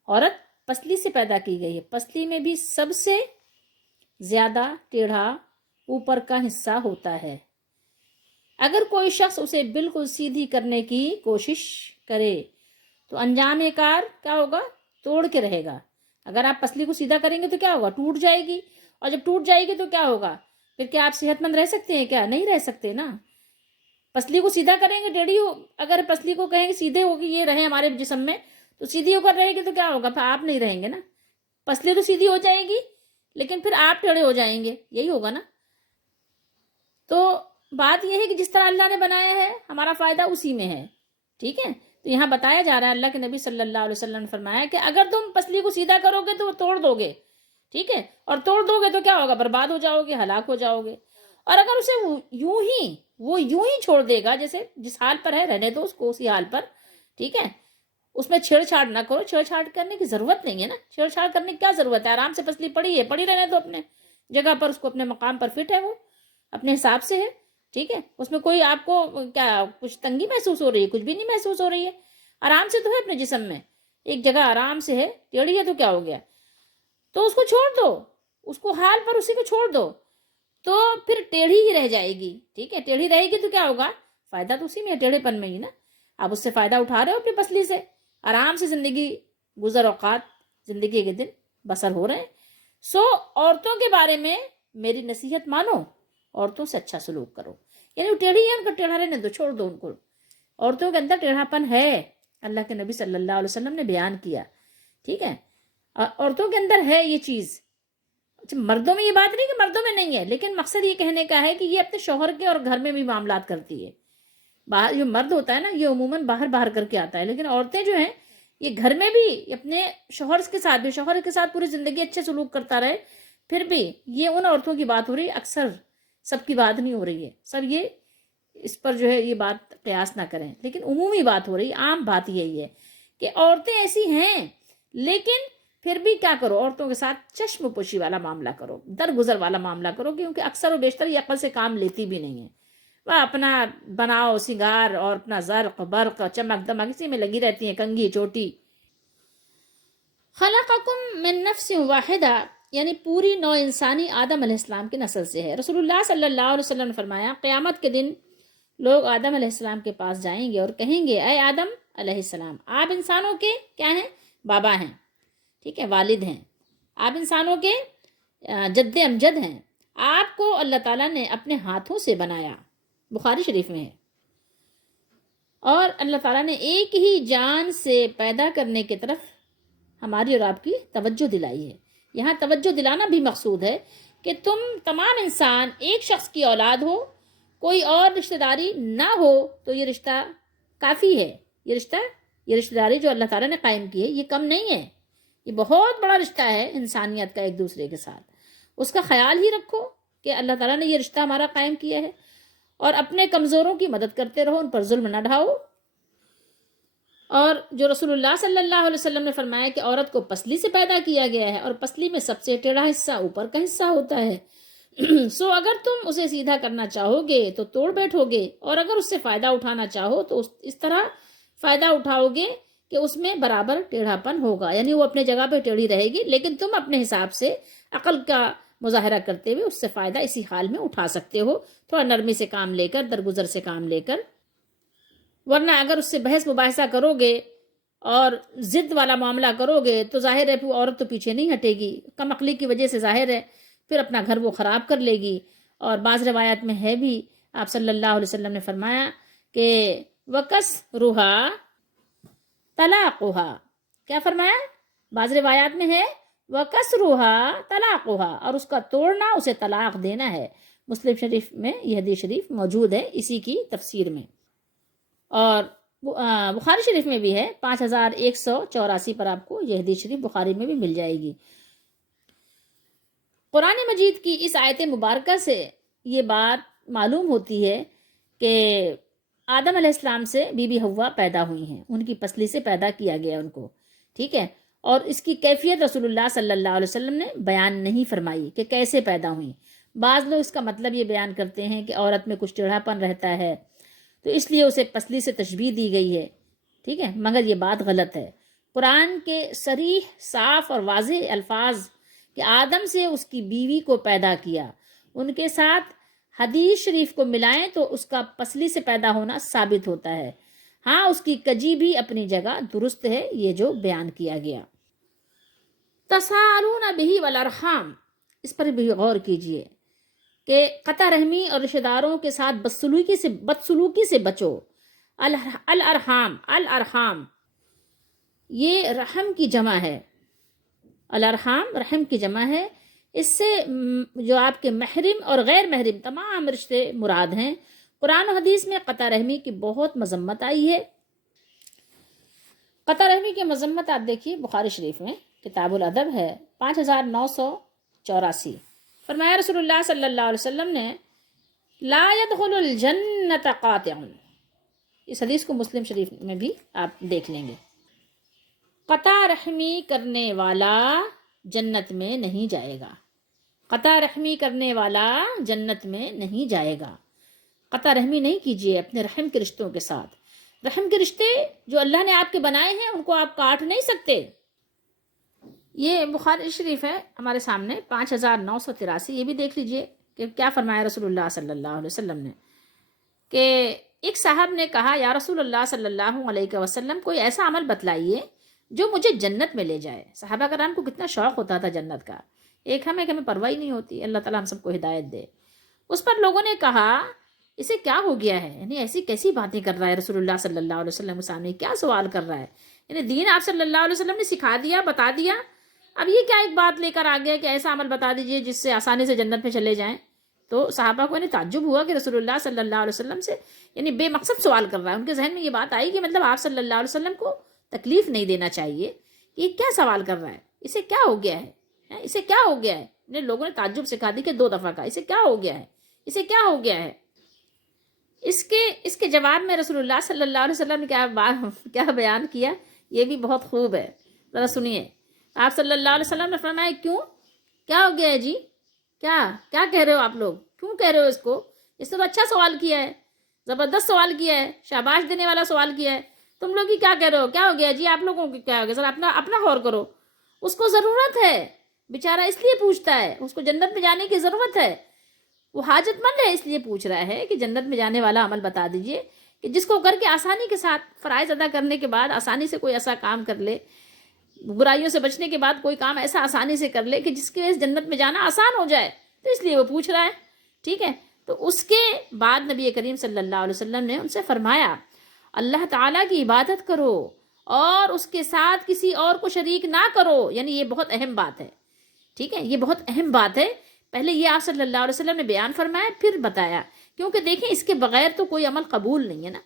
عورت پسلی سے پیدا کی گئی ہے، پسلی میں بھی سب سے زیادہ ٹیڑھا اوپر کا حصہ ہوتا ہے۔ اگر کوئی شخص اسے بالکل سیدھی کرنے کی کوشش کرے تو انجام کار کیا ہوگا؟ توڑ کے رہے گا۔ اگر آپ پسلی کو سیدھا کریں گے تو کیا ہوگا؟ ٹوٹ جائے گی، اور جب ٹوٹ جائے گی تو کیا ہوگا؟ پھر کیا آپ صحت مند رہ سکتے ہیں؟ کیا نہیں رہ سکتے نا۔ پسلی کو سیدھا کریں گے، ٹیڑھی ہو، اگر پسلی کو کہیں گے سیدھے ہوگی یہ رہے ہمارے جسم میں، تو سیدھی ہو کر رہے گی تو کیا ہوگا؟ پھر آپ نہیں رہیں گے نا۔ پسلی تو سیدھی ہو جائے گی لیکن پھر آپ ٹیڑھے ہو جائیں گے، یہی ہوگا نا۔ تو بات یہ ہے کہ جس طرح اللہ نے بنایا ہے ہمارا فائدہ اسی میں ہے، ٹھیک ہے۔ تو یہاں بتایا جا رہا ہے، اللہ کے نبی صلی اللہ علیہ وسلم نے فرمایا کہ اگر تم پسلی کو سیدھا کرو گے تو وہ توڑ دو گے، ٹھیک ہے، اور توڑ دو گے تو کیا ہوگا؟ برباد ہو جاؤ گے، ہلاک ہو جاؤ گے۔ اور اگر اسے وہ یوں ہی چھوڑ دے گا، جیسے جس حال پر ہے رہنے دو اس کو اسی حال پر، ٹھیک ہے، اس میں چھیڑ چھاڑ نہ کرو، چھیڑ چھاڑ کرنے کی ضرورت نہیں ہے نا، چھیڑ چھاڑ کرنے کی کیا ضرورت ہے؟ آرام سے پسلی پڑی ہے، پڑی رہنے دو اپنے جگہ پر، اس کو اپنے مقام پر فٹ ہے، وہ اپنے حساب سے ہے، ٹھیک ہے، اس میں کوئی آپ کو کیا کچھ تنگی محسوس ہو رہی ہے؟ کچھ بھی نہیں محسوس ہو رہی ہے، آرام سے تو ہے اپنے جسم میں، ایک جگہ آرام سے ہے، ٹیڑھی ہے تو کیا ہو گیا؟ تو اس کو چھوڑ دو، اس کو حال پر اسی کو چھوڑ دو، تو پھر ٹیڑھی ہی رہ جائے گی، ٹھیک ہے، ٹیڑھی رہے گی تو کیا ہوگا؟ فائدہ تو اسی میں ہے، ٹیڑھے پن میں ہی نا۔ آپ اس سے فائدہ اٹھا رہے ہو اپنی پسلی سے، آرام سے زندگی گزر اوقات، زندگی کے دن بسر ہو رہے ہیں۔ سو عورتوں کے بارے میں میری نصیحت مانو، عورتوں سے اچھا سلوک کرو، یعنی وہ ٹیڑھی ہے ان کو ٹیڑھا رہنے دو، چھوڑ دو ان کو۔ عورتوں کے اندر ٹیڑھا پن ہے، اللہ کے نبی صلی اللہ علیہ وسلم نے بیان کیا، ٹھیک ہے، عورتوں کے اندر ہے یہ چیز۔ مردوں میں یہ بات نہیں کہ مردوں میں نہیں ہے، لیکن مقصد یہ کہنے کا ہے کہ یہ اپنے شوہر کے اور گھر میں بھی معاملات کرتی ہے۔ باہر جو مرد ہوتا ہے نا یہ عموماً باہر کر کے آتا ہے، لیکن عورتیں جو ہیں یہ گھر میں بھی اپنے شوہر کے ساتھ بھی، شوہر کے ساتھ پوری زندگی اچھے سلوک کرتا رہے، پھر بھی یہ ان عورتوں کی بات ہو رہی ہے، اکثر سب کی بات نہیں ہو رہی ہے، سب یہ اس پر جو ہے یہ بات قیاس نہ کریں، لیکن عمومی بات ہو رہی ہے، عام بات یہی ہے کہ عورتیں ایسی ہیں، لیکن پھر بھی کیا کرو؟ عورتوں کے ساتھ چشم پوشی والا معاملہ کرو، درگزر والا معاملہ کرو، کیونکہ اکثر و بیشتر یہ عقل سے کام لیتی بھی نہیں ہے، وہ اپنا بناؤ سنگار اور اپنا زرق برق چمک دمک اسی میں لگی رہتی ہیں، کنگھی چوٹی۔ خلقکم من نفس واحدہ، یعنی پوری نوع انسانی آدم علیہ السلام کی نسل سے ہے۔ رسول اللہ صلی اللہ علیہ وسلم نے فرمایا، قیامت کے دن لوگ آدم علیہ السلام کے پاس جائیں گے اور کہیں گے، اے آدم علیہ السلام، آپ انسانوں کے کیا ہیں؟ بابا ہیں، ٹھیک ہے، والد ہیں، آپ انسانوں کے جد امجد ہیں، آپ کو اللہ تعالیٰ نے اپنے ہاتھوں سے بنایا، بخاری شریف میں ہے، اور اللہ تعالیٰ نے ایک ہی جان سے پیدا کرنے کی طرف ہماری اور آپ کی توجہ دلائی ہے۔ یہاں توجہ دلانا بھی مقصود ہے کہ تم تمام انسان ایک شخص کی اولاد ہو، کوئی اور رشتہ داری نہ ہو تو یہ رشتہ کافی ہے، یہ رشتہ داری جو اللہ تعالیٰ نے قائم کی ہے یہ کم نہیں ہے، یہ بہت بڑا رشتہ ہے انسانیت کا ایک دوسرے کے ساتھ، اس کا خیال ہی رکھو کہ اللہ تعالیٰ نے یہ رشتہ ہمارا قائم کیا ہے۔ اور اپنے کمزوروں کی مدد کرتے رہو، ان پر ظلم نہ ڈھاؤ۔ اور جو رسول اللہ صلی اللہ علیہ وسلم نے فرمایا کہ عورت کو پسلی سے پیدا کیا گیا ہے اور پسلی میں سب سے ٹیڑھا حصہ اوپر کا حصہ ہوتا ہے، سو اگر تم اسے سیدھا کرنا چاہو گے تو توڑ بیٹھو گے، اور اگر اس سے فائدہ اٹھانا چاہو تو اس طرح فائدہ اٹھاؤ گے کہ اس میں برابر ٹیڑھا پن ہوگا، یعنی وہ اپنے جگہ پہ ٹیڑھی رہے گی، لیکن تم اپنے حساب سے عقل کا مظاہرہ کرتے ہوئے اس سے فائدہ اسی حال میں اٹھا سکتے ہو، تھوڑا نرمی سے کام لے کر، درگزر سے کام لے کر۔ ورنہ اگر اس سے بحث مباحثہ کرو گے اور ضد والا معاملہ کرو گے تو ظاہر ہے عورت تو پیچھے نہیں ہٹے گی، کم عقلی کی وجہ سے ظاہر ہے پھر اپنا گھر وہ خراب کر لے گی۔ اور بعض روایات میں ہے بھی، آپ صلی اللہ علیہ وسلم نے فرمایا کہ وَكَسْرُهَا طَلَاقُهَا، کیا فرمایا؟ بعض روایات میں ہے وَكَسْرُهَا طَلَاقُهَا، اور اس کا توڑنا اسے طلاق دینا ہے۔ مسلم شریف میں یہ حدیث شریف موجود ہے اسی کی تفسیر میں، اور بخاری شریف میں بھی ہے، 5184 پر آپ کو یہ حدیث شریف بخاری میں بھی مل جائے گی۔ قرآن مجید کی اس آیت مبارکہ سے یہ بات معلوم ہوتی ہے کہ آدم علیہ السلام سے بی بی حوا پیدا ہوئی ہیں، ان کی پسلی سے پیدا کیا گیا ان کو، ٹھیک ہے، اور اس کی کیفیت رسول اللہ صلی اللہ علیہ وسلم نے بیان نہیں فرمائی کہ کیسے پیدا ہوئیں۔ بعض لوگ اس کا مطلب یہ بیان کرتے ہیں کہ عورت میں کچھ ٹیڑھا پن رہتا ہے تو اس لیے اسے پسلی سے تشبیہ دی گئی ہے، ٹھیک ہے، مگر یہ بات غلط ہے۔ قرآن کے صریح، صاف اور واضح الفاظ کہ آدم سے اس کی بیوی کو پیدا کیا، ان کے ساتھ حدیث شریف کو ملائیں تو اس کا پسلی سے پیدا ہونا ثابت ہوتا ہے۔ ہاں، اس کی کجی بھی اپنی جگہ درست ہے، یہ جو بیان کیا گیا۔ تسالون بہ والارحام، اس پر بھی غور کیجئے کہ قطع رحمی اور رشتہ داروں کے ساتھ بدسلوکی سے بچو۔ الارحام، الارحام یہ رحم کی جمع ہے، الارحام رحم کی جمع ہے، اس سے جو آپ کے محرم اور غیر محرم تمام رشتے مراد ہیں۔ قرآن و حدیث میں قطع رحمی کی بہت مذمت آئی ہے۔ قطع رحمی کی مذمت آپ دیکھیے بخاری شریف میں کتاب الادب ہے، 5984، فرمایا رسول اللہ صلی اللہ علیہ وسلم نے لا يدخل الجنت قاطع، اس حدیث کو مسلم شریف میں بھی آپ دیکھ لیں گے۔ قطع رحمی کرنے والا جنت میں نہیں جائے گا، قطع رحمی کرنے والا جنت میں نہیں جائے گا۔ قطع رحمی نہیں کیجیے اپنے رحم کے رشتوں کے ساتھ۔ رحم کے رشتے جو اللہ نے آپ کے بنائے ہیں ان کو آپ کاٹ نہیں سکتے۔ یہ بخاری شریف ہے ہمارے سامنے 5983، یہ بھی دیکھ لیجئے کہ کیا فرمایا رسول اللہ صلی اللہ علیہ وسلم نے کہ ایک صاحب نے کہا یا رسول اللہ صلی اللہ علیہ وسلم کوئی ایسا عمل بتلائیے جو مجھے جنت میں لے جائے۔ صحابہ کرام کو کتنا شوق ہوتا تھا جنت کا، ایک ہمیں پرواہ نہیں ہوتی، اللہ تعالیٰ ہم سب کو ہدایت دے۔ اس پر لوگوں نے کہا اسے کیا ہو گیا ہے، یعنی ایسی کیسی باتیں کر رہا ہے رسول اللہ صلی اللہ علیہ وسلم کے سامنے، کیا سوال کر رہا ہے، یعنی دین آپ صلی اللہ علیہ وسلم نے سکھا دیا، بتا دیا، اب یہ کیا ایک بات لے کر آ گیا کہ ایسا عمل بتا دیجئے جس سے آسانی سے جنت میں چلے جائیں۔ تو صحابہ کو تعجب ہوا کہ رسول اللہ صلی اللہ علیہ وسلم سے یعنی بے مقصد سوال کر رہا ہے۔ ان کے ذہن میں یہ بات آئی کہ مطلب آپ صلی اللہ علیہ وسلم کو تکلیف نہیں دینا چاہیے، یہ کیا سوال کر رہا ہے، اسے کیا ہو گیا ہے، اسے کیا ہو گیا ہے۔ لوگوں نے تعجب سکھا دی کہ 2 دفعہ کہا اسے کیا ہو گیا ہے، اسے کیا ہو گیا ہے۔ اس کے جواب میں رسول اللہ صلی اللہ علیہ وسلم نے کیا بیان کیا، یہ بھی بہت خوب ہے، ذرا سنیے۔ آپ صلی اللہ علیہ وسلم نے فرمایا کیوں، کیا ہو گیا ہے جی، کیا کہہ رہے ہو آپ لوگ، کیوں کہہ رہے ہو اس کو، اس نے تو اچھا سوال کیا ہے، زبردست سوال کیا ہے، شاباش دینے والا سوال کیا ہے، تم لوگ ہی کیا کہہ رہے ہو، کیا ہو گیا جی، آپ لوگوں کو کیا ہو گیا، ذرا اپنا غور کرو۔ اس کو ضرورت ہے، بیچارہ اس لیے پوچھتا ہے، اس کو جنت میں جانے کی ضرورت ہے، وہ حاجت مند ہے، اس لیے پوچھ رہا ہے کہ جنت میں جانے والا عمل بتا دیجئے کہ جس کو کر کے آسانی کے ساتھ فرائض ادا کرنے کے بعد آسانی سے کوئی ایسا کام کر لے، برائیوں سے بچنے کے بعد کوئی کام ایسا آسانی سے کر لے کہ جس کی وجہ سے جنت میں جانا آسان ہو جائے، تو اس لیے وہ پوچھ رہا ہے، ٹھیک ہے۔ تو اس کے بعد نبی کریم صلی اللہ علیہ وسلم نے ان سے فرمایا اللہ تعالیٰ کی عبادت کرو اور اس کے ساتھ کسی اور کو شریک نہ کرو، یعنی یہ بہت اہم بات ہے، ٹھیک ہے، یہ بہت اہم بات ہے۔ پہلے یہ آپ صلی اللہ علیہ وسلم نے بیان فرمایا، پھر بتایا، کیونکہ دیکھیں اس کے بغیر تو کوئی عمل قبول نہیں ہے نا،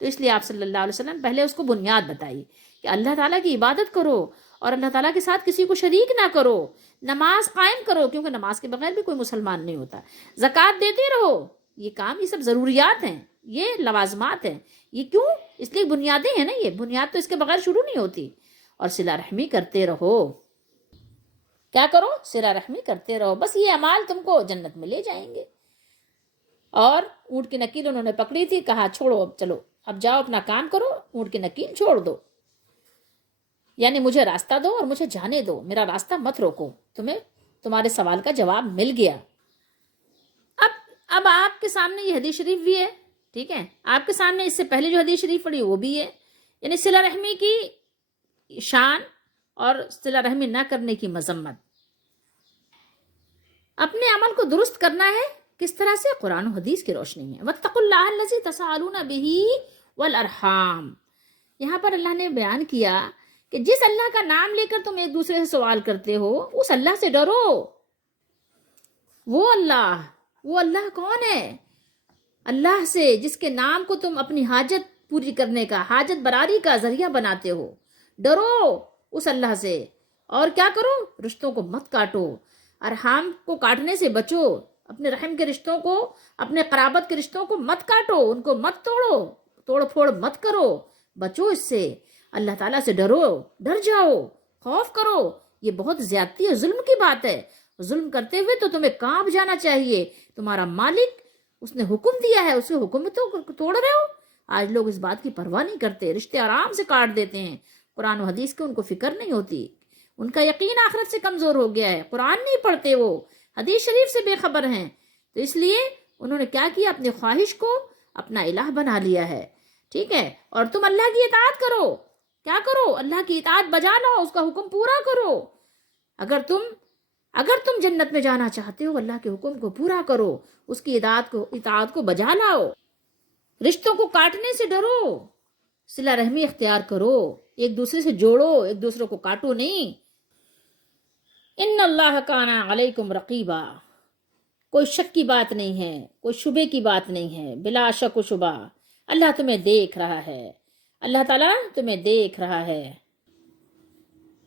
تو اس لیے آپ صلی اللہ علیہ وسلم پہلے اس کو بنیاد بتائی کہ اللہ تعالیٰ کی عبادت کرو اور اللہ تعالیٰ کے ساتھ کسی کو شریک نہ کرو، نماز قائم کرو، کیونکہ نماز کے بغیر بھی کوئی مسلمان نہیں ہوتا، زکوٰۃ دیتے رہو، یہ کام، یہ سب ضروریات ہیں، یہ لوازمات ہیں. یہ کیوں؟ اس لیے بنیادیں ہیں نا، یہ بنیاد تو اس کے بغیر شروع نہیں ہوتی. اور صلہ رحمی کرتے رہو. کیا کرو؟ صلہ رحمی کرتے رہو. بس یہ اعمال تم کو جنت میں لے جائیں گے. اور اونٹ کی نکیل انہوں نے پکڑی تھی، کہا چھوڑو اب، چلو اب جاؤ اپنا کام کرو، اونٹ کی نکیل چھوڑ دو، یعنی مجھے راستہ دو اور مجھے جانے دو، میرا راستہ مت روکو. تمہیں تمہارے سوال کا جواب مل گیا. اب آپ کے سامنے یہ حدیث شریف بھی ہے، ٹھیک ہے، آپ کے سامنے اس سے پہلے جو حدیث شریف پڑھی وہ بھی ہے، یعنی صلہ رحمی کی شان اور صلہ رحمی نہ کرنے کی مذمت. اپنے عمل کو درست کرنا ہے کس طرح سے؟ قرآن و حدیث کی روشنی میں. واتقوا اللہ الذی تساءلون بہ والارحام. یہاں پر اللہ نے بیان کیا کہ جس اللہ کا نام لے کر تم ایک دوسرے سے سوال کرتے ہو، اس اللہ سے ڈرو. وہ اللہ کون ہے؟ اللہ سے جس کے نام کو تم اپنی حاجت پوری کرنے کا، حاجت براری کا ذریعہ بناتے ہو. ڈرو اس اللہ سے. اور کیا کرو؟ رشتوں کو مت کاٹو. ارحام کو کاٹنے سے بچو. اپنے رحم کے رشتوں کو، اپنے قرابت کے رشتوں کو مت کاٹو، ان کو مت توڑو، توڑ پھوڑ مت کرو، بچو اس سے. اللہ تعالیٰ سے ڈرو، ڈر جاؤ، خوف کرو. یہ بہت زیادتی اور ظلم کی بات ہے. ظلم کرتے ہوئے تو تمہیں کانپ جانا چاہیے. تمہارا مالک، اس نے حکم دیا ہے، اس کے حکم تو توڑ رہے ہو. آج لوگ اس بات کی پرواہ نہیں کرتے، رشتے آرام سے کاٹ دیتے ہیں. قرآن و حدیث کی ان کو فکر نہیں ہوتی. ان کا یقین آخرت سے کمزور ہو گیا ہے. قرآن نہیں پڑھتے، وہ حدیث شریف سے بے خبر ہیں. تو اس لیے انہوں نے کیا کیا؟ اپنی خواہش کو اپنا الہ بنا لیا ہے. ٹھیک ہے، اور تم اللہ کی اطاعت کرو. کیا کرو؟ اللہ کی اطاعت بجا لاؤ، اس کا حکم پورا کرو. اگر تم جنت میں جانا چاہتے ہو، اللہ کے حکم کو پورا کرو، اس کی اطاعت کو بجا لاؤ. رشتوں کو کاٹنے سے ڈرو، صلہ رحمی اختیار کرو، ایک دوسرے سے جوڑو، ایک دوسرے کو کاٹو نہیں. ان اللہ کان علیکم رقیبا. کوئی شک کی بات نہیں ہے، کوئی شبے کی بات نہیں ہے، بلا شک و شبہ اللہ تمہیں دیکھ رہا ہے. اللہ تعالیٰ تمہیں دیکھ رہا ہے.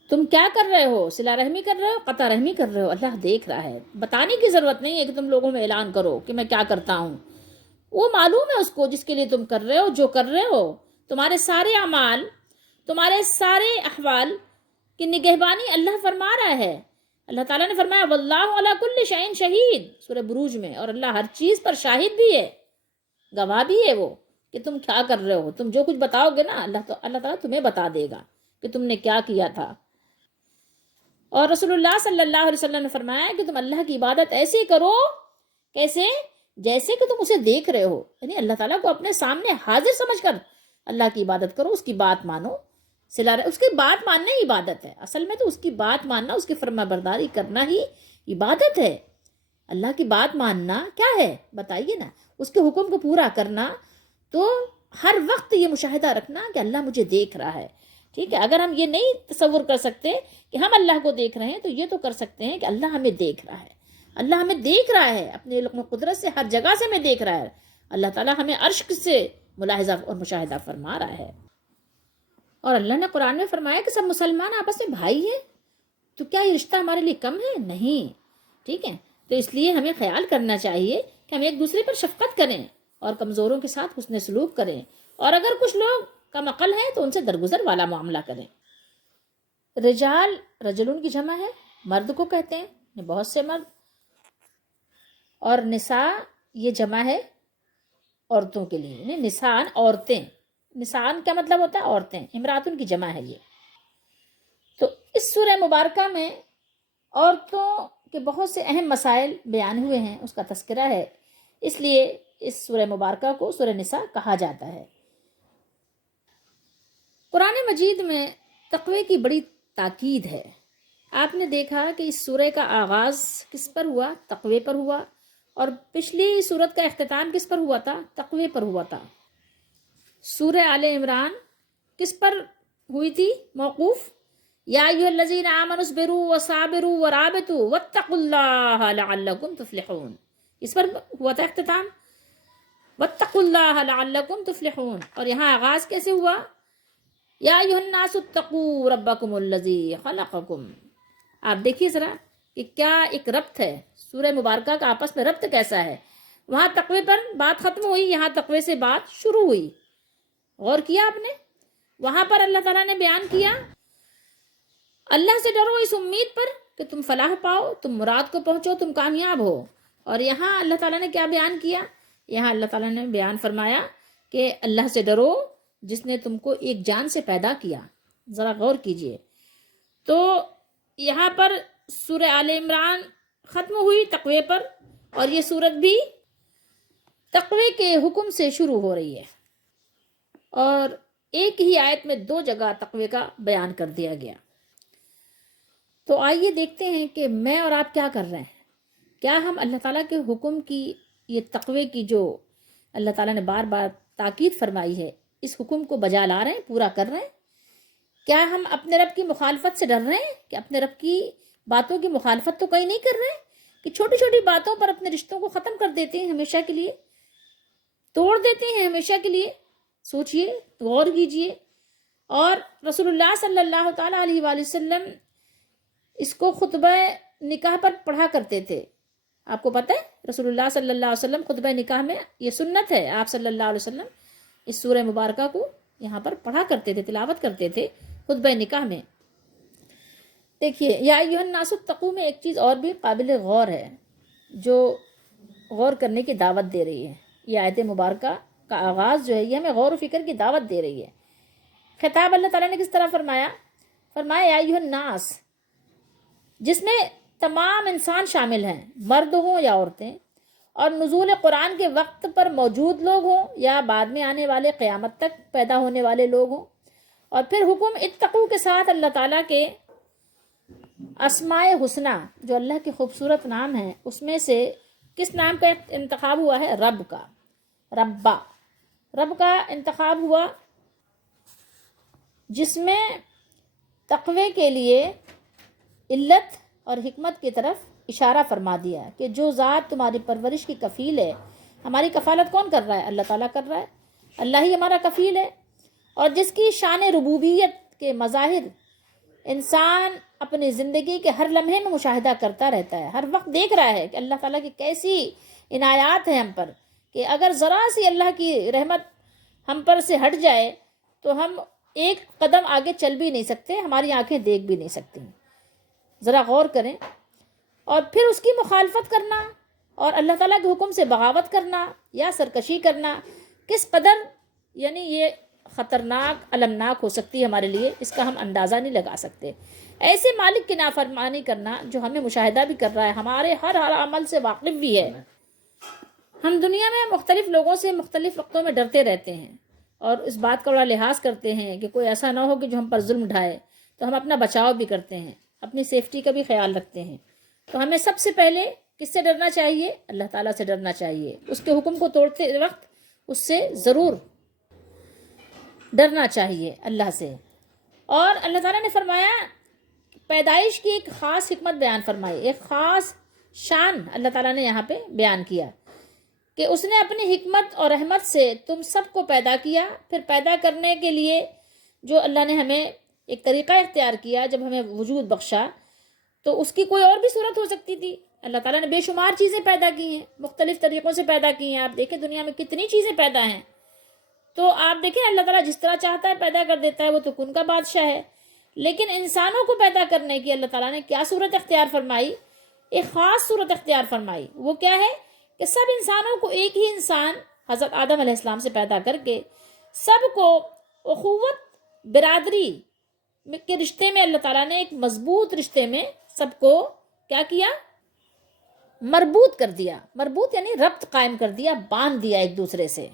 تم کیا کر رہے ہو؟ صلہ رحمی کر رہے ہو، قطع رحمی کر رہے ہو، اللہ دیکھ رہا ہے. بتانے کی ضرورت نہیں ہے کہ تم لوگوں میں اعلان کرو کہ میں کیا کرتا ہوں. وہ معلوم ہے اس کو جس کے لیے تم کر رہے ہو. جو کر رہے ہو، تمہارے سارے اعمال، تمہارے سارے احوال کی نگہبانی اللہ فرما رہا ہے. اللہ تعالیٰ نے فرمایا واللہ علی کل شیء شہید، سورہ بروج میں. اور اللہ ہر چیز پر شاہد بھی ہے، گواہ بھی ہے وہ کہ تم کیا کر رہے ہو. تم جو کچھ بتاؤ گے نا، اللہ تعالیٰ تمہیں بتا دے گا کہ تم نے کیا کیا تھا. اور رسول اللہ صلی اللہ علیہ وسلم نے فرمایا کہ تم اللہ کی عبادت ایسے کرو، کیسے؟ جیسے کہ تم اسے دیکھ رہے ہو. یعنی اللہ تعالیٰ کو اپنے سامنے حاضر سمجھ کر اللہ کی عبادت کرو، اس کی بات مانو. اس کی بات ماننا ہی عبادت ہے. اصل میں تو اس کی بات ماننا، اس کی فرما برداری کرنا ہی عبادت ہے. اللہ کی بات ماننا کیا ہے بتائیے نا، اس کے حکم کو پورا کرنا. تو ہر وقت یہ مشاہدہ رکھنا کہ اللہ مجھے دیکھ رہا ہے. ٹھیک ہے، اگر ہم یہ نہیں تصور کر سکتے کہ ہم اللہ کو دیکھ رہے ہیں، تو یہ تو کر سکتے ہیں کہ اللہ ہمیں دیکھ رہا ہے. اللہ ہمیں دیکھ رہا ہے، اپنے علم و قدرت سے ہر جگہ سے ہمیں دیکھ رہا ہے. اللہ تعالیٰ ہمیں عرش سے ملاحظہ اور مشاہدہ فرما رہا ہے. اور اللہ نے قرآن میں فرمایا کہ سب مسلمان آپس میں بھائی ہیں. تو کیا یہ رشتہ ہمارے لیے کم ہے؟ نہیں. ٹھیک ہے، تو اس لیے ہمیں خیال کرنا چاہیے کہ ہم ایک دوسرے پر شفقت کریں اور کمزوروں کے ساتھ حسن سلوک کریں. اور اگر کچھ لوگ کم عقل ہیں تو ان سے درگزر والا معاملہ کریں. رجال، رجلون کی جمع ہے، مرد کو کہتے ہیں، بہت سے مرد. اور نساء یہ جمع ہے عورتوں کے لیے، یعنی نسان عورتیں. نسان کیا مطلب ہوتا ہے؟ عورتیں. امراتن کی جمع ہے یہ. تو اس سورہ مبارکہ میں عورتوں کے بہت سے اہم مسائل بیان ہوئے ہیں، اس کا تذکرہ ہے. اس لیے اس سورہ مبارکہ کو سورہ نساء کہا جاتا ہے. قرآن مجید میں تقوی کی بڑی تاکید ہے. آپ نے دیکھا کہ اس سورہ کا آغاز کس پر ہوا؟ تقوی پر ہوا. اور پچھلی سورت کا اختتام کس پر ہوا تھا؟ تقوی پر ہوا تھا. سورہ آل عمران کس پر ہوئی تھی موقوف؟ یا ایھا الذین آمنوا اصبروا وصابروا ورابطوا واتقوا اللہ لعلکم تفلحون. اس پر ہوا تھا اختتام، واتقوا اللہ لعلکم تفلحون. اور یہاں آغاز کیسے ہوا؟ یا ایھا الناس اتقوا ربکم الذی خلقکم. آپ دیکھیے ذرا کہ کیا ایک ربط ہے سورہ مبارکہ کا، آپس میں ربط کیسا ہے. وہاں تقوی پر بات ختم ہوئی، یہاں تقوی سے بات شروع ہوئی. غور کیا آپ نے؟ وہاں پر اللہ تعالیٰ نے بیان کیا اللہ سے ڈرو اس امید پر کہ تم فلاح پاؤ، تم مراد کو پہنچو، تم کامیاب ہو. اور یہاں اللہ تعالیٰ نے کیا بیان کیا؟ یہاں اللہ تعالیٰ نے بیان فرمایا کہ اللہ سے ڈرو جس نے تم کو ایک جان سے پیدا کیا. ذرا غور کیجئے. تو یہاں پر سورہ آل عمران ختم ہوئی تقوی پر، اور یہ سورت بھی تقوی کے حکم سے شروع ہو رہی ہے، اور ایک ہی آیت میں 2 جگہ تقوی کا بیان کر دیا گیا. تو آئیے دیکھتے ہیں کہ میں اور آپ کیا کر رہے ہیں. کیا ہم اللہ تعالیٰ کے حکم کی، یہ تقوی کی جو اللہ تعالیٰ نے بار بار تاکید فرمائی ہے، اس حکم کو بجا لا رہے ہیں، پورا کر رہے ہیں؟ کیا ہم اپنے رب کی مخالفت سے ڈر رہے ہیں کہ اپنے رب کی باتوں کی مخالفت تو کہیں نہیں کر رہے ہیں، کہ چھوٹی چھوٹی باتوں پر اپنے رشتوں کو ختم کر دیتے ہیں ہمیشہ کے لیے، توڑ دیتے ہیں ہمیشہ کے لیے؟ سوچئے، غور کیجئے. اور رسول اللہ صلی اللہ تعالیٰ علیہ وآلہ وسلم اس کو خطبہ نکاح پر پڑھا کرتے تھے. آپ کو پتہ ہے رسول اللہ صلی اللہ علیہ وسلم خطبہ نکاح میں، یہ سنت ہے، آپ صلی اللہ علیہ وسلم اس سورہ مبارکہ کو یہاں پر پڑھا کرتے تھے، تلاوت کرتے تھے خطبہ نکاح میں. دیکھیے یا ایھا الناس اتقوا میں ایک چیز اور بھی قابل غور ہے جو غور کرنے کی دعوت دے رہی ہے. یہ آیت مبارکہ کا آغاز جو ہے یہ ہمیں غور و فکر کی دعوت دے رہی ہے. خطاب اللہ تعالیٰ نے کس طرح فرمایا؟ فرمایا یا ایھا الناس، جس میں تمام انسان شامل ہیں، مرد ہوں یا عورتیں، اور نزول قرآن کے وقت پر موجود لوگ ہوں یا بعد میں آنے والے قیامت تک پیدا ہونے والے لوگ ہوں. اور پھر حکم اتقو کے ساتھ اللہ تعالیٰ کے اسماء حسنہ جو اللہ کے خوبصورت نام ہیں، اس میں سے کس نام کا انتخاب ہوا ہے؟ رب کا. رب کا انتخاب ہوا، جس میں تقوی کے لیے علت اور حکمت کی طرف اشارہ فرما دیا کہ جو ذات تمہاری پرورش کی کفیل ہے، ہماری کفالت کون کر رہا ہے؟ اللہ تعالیٰ کر رہا ہے، اللہ ہی ہمارا کفیل ہے. اور جس کی شان ربوبیت کے مظاہر انسان اپنی زندگی کے ہر لمحے میں مشاہدہ کرتا رہتا ہے، ہر وقت دیکھ رہا ہے کہ اللہ تعالیٰ کی کیسی عنایات ہیں ہم پر، کہ اگر ذرا سی اللہ کی رحمت ہم پر سے ہٹ جائے تو ہم ایک قدم آگے چل بھی نہیں سکتے، ہماری آنکھیں دیکھ بھی نہیں سکتی. ذرا غور کریں. اور پھر اس کی مخالفت کرنا اور اللہ تعالیٰ کے حکم سے بغاوت کرنا یا سرکشی کرنا کس قدر یعنی یہ خطرناک، المناک ہو سکتی ہے ہمارے لیے، اس کا ہم اندازہ نہیں لگا سکتے. ایسے مالک کی نافرمانی کرنا جو ہمیں مشاہدہ بھی کر رہا ہے، ہمارے ہر عمل سے واقف بھی ہے. ہم دنیا میں مختلف لوگوں سے مختلف وقتوں میں ڈرتے رہتے ہیں اور اس بات کا بڑا لحاظ کرتے ہیں کہ کوئی ایسا نہ ہو کہ جو ہم پر ظلم ڈھائے، تو ہم اپنا بچاؤ بھی کرتے ہیں، اپنی سیفٹی کا بھی خیال رکھتے ہیں. تو ہمیں سب سے پہلے کس سے ڈرنا چاہیے؟ اللہ تعالیٰ سے ڈرنا چاہیے. اس کے حکم کو توڑتے وقت اس سے ضرور ڈرنا چاہیے، اللہ سے. اور اللہ تعالیٰ نے فرمایا پیدائش کی ایک خاص حکمت بیان فرمائی، ایک خاص شان اللہ تعالیٰ نے یہاں پہ بیان کیا کہ اس نے اپنی حکمت اور رحمت سے تم سب کو پیدا کیا. پھر پیدا کرنے کے لیے جو اللہ نے ہمیں ایک طریقہ اختیار کیا، جب ہمیں وجود بخشا تو اس کی کوئی اور بھی صورت ہو سکتی تھی. اللہ تعالیٰ نے بے شمار چیزیں پیدا کی ہیں، مختلف طریقوں سے پیدا کی ہیں. آپ دیکھیں دنیا میں کتنی چیزیں پیدا ہیں. تو آپ دیکھیں اللہ تعالیٰ جس طرح چاہتا ہے پیدا کر دیتا ہے، وہ تو کن کا بادشاہ ہے. لیکن انسانوں کو پیدا کرنے کی اللہ تعالیٰ نے کیا صورت اختیار فرمائی؟ ایک خاص صورت اختیار فرمائی. وہ کیا ہے کہ سب انسانوں کو ایک ہی انسان حضرت آدم علیہ السلام سے پیدا کر کے سب کو اخوت، برادری کے رشتے میں اللہ تعالیٰ نے ایک مضبوط رشتے میں سب کو کیا کیا؟ مربوط کر دیا. مربوط یعنی ربط قائم کر دیا، باندھ دیا ایک دوسرے سے،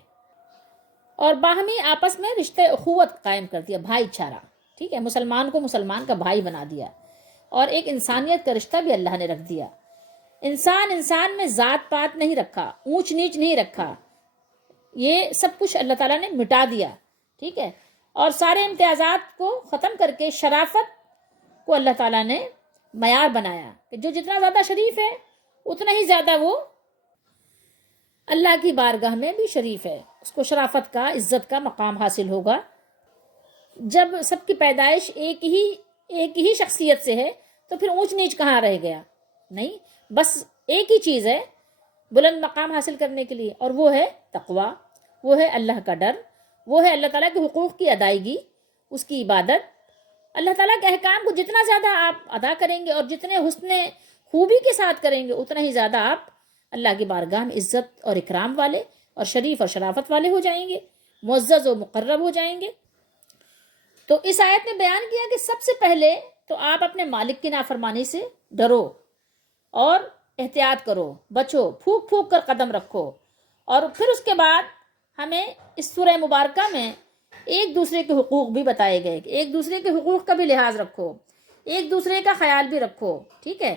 اور باہمی آپس میں رشتے اخوت قائم کر دیا، بھائی چارہ. ٹھیک ہے، مسلمان کو مسلمان کا بھائی بنا دیا، اور ایک انسانیت کا رشتہ بھی اللہ نے رکھ دیا. انسان میں ذات پات نہیں رکھا، اونچ نیچ نہیں رکھا، یہ سب کچھ اللہ تعالیٰ نے مٹا دیا. ٹھیک ہے، اور سارے امتیازات کو ختم کر کے شرافت کو اللہ تعالیٰ نے معیار بنایا کہ جو جتنا زیادہ شریف ہے اتنا ہی زیادہ وہ اللہ کی بارگاہ میں بھی شریف ہے، اس کو شرافت کا، عزت کا مقام حاصل ہوگا. جب سب کی پیدائش ایک ہی شخصیت سے ہے تو پھر اونچ نیچ کہاں رہ گیا؟ نہیں، بس ایک ہی چیز ہے بلند مقام حاصل کرنے کے لیے، اور وہ ہے تقویٰ، وہ ہے اللہ کا ڈر، وہ ہے اللہ تعالیٰ کے حقوق کی ادائیگی، اس کی عبادت۔ اللہ تعالیٰ کے احکام کو جتنا زیادہ آپ ادا کریں گے اور جتنے حسن خوبی کے ساتھ کریں گے، اتنا ہی زیادہ آپ اللہ کی بارگاہ میں عزت اور اکرام والے اور شریف اور شرافت والے ہو جائیں گے، معزز و مقرب ہو جائیں گے۔ تو اس آیت میں بیان کیا کہ سب سے پہلے تو آپ اپنے مالک کی نافرمانی سے ڈرو اور احتیاط کرو، بچو، پھونک پھونک کر قدم رکھو، اور پھر اس کے بعد ہمیں اس سورہ مبارکہ میں ایک دوسرے کے حقوق بھی بتائے گئے کہ ایک دوسرے کے حقوق کا بھی لحاظ رکھو، ایک دوسرے کا خیال بھی رکھو، ٹھیک ہے؟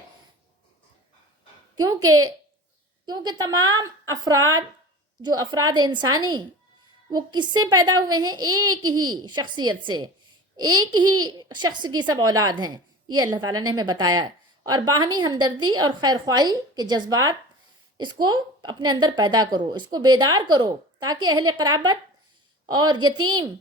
کیونکہ تمام افراد، جو افراد انسانی، وہ کس سے پیدا ہوئے ہیں؟ ایک ہی شخصیت سے، ایک ہی شخص کی سب اولاد ہیں، یہ اللہ تعالیٰ نے ہمیں بتایا ہے۔ اور باہمی ہمدردی اور خیر خواہی کے جذبات، اس کو اپنے اندر پیدا کرو، اس کو بیدار کرو، تاکہ اہل قرابت اور یتیم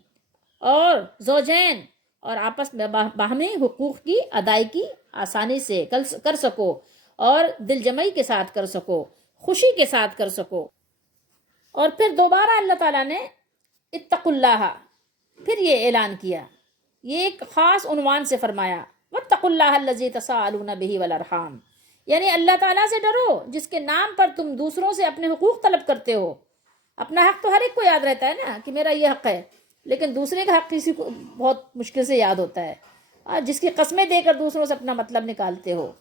اور زوجین اور آپس میں باہمی حقوق کی ادائیگی آسانی سے کر سکو، اور دل جمعی کے ساتھ کر سکو، خوشی کے ساتھ کر سکو۔ اور پھر دوبارہ اللہ تعالیٰ نے اتقوا اللہ، پھر یہ اعلان کیا، یہ ایک خاص عنوان سے فرمایا، واتقوا اللہ الذی تساءلون بہ والارحام، یعنی اللہ تعالیٰ سے ڈرو جس کے نام پر تم دوسروں سے اپنے حقوق طلب کرتے ہو۔ اپنا حق تو ہر ایک کو یاد رہتا ہے نا کہ میرا یہ حق ہے، لیکن دوسرے کا حق کسی کو بہت مشکل سے یاد ہوتا ہے، اور جس کی قسمیں دے کر دوسروں سے اپنا مطلب نکالتے ہو۔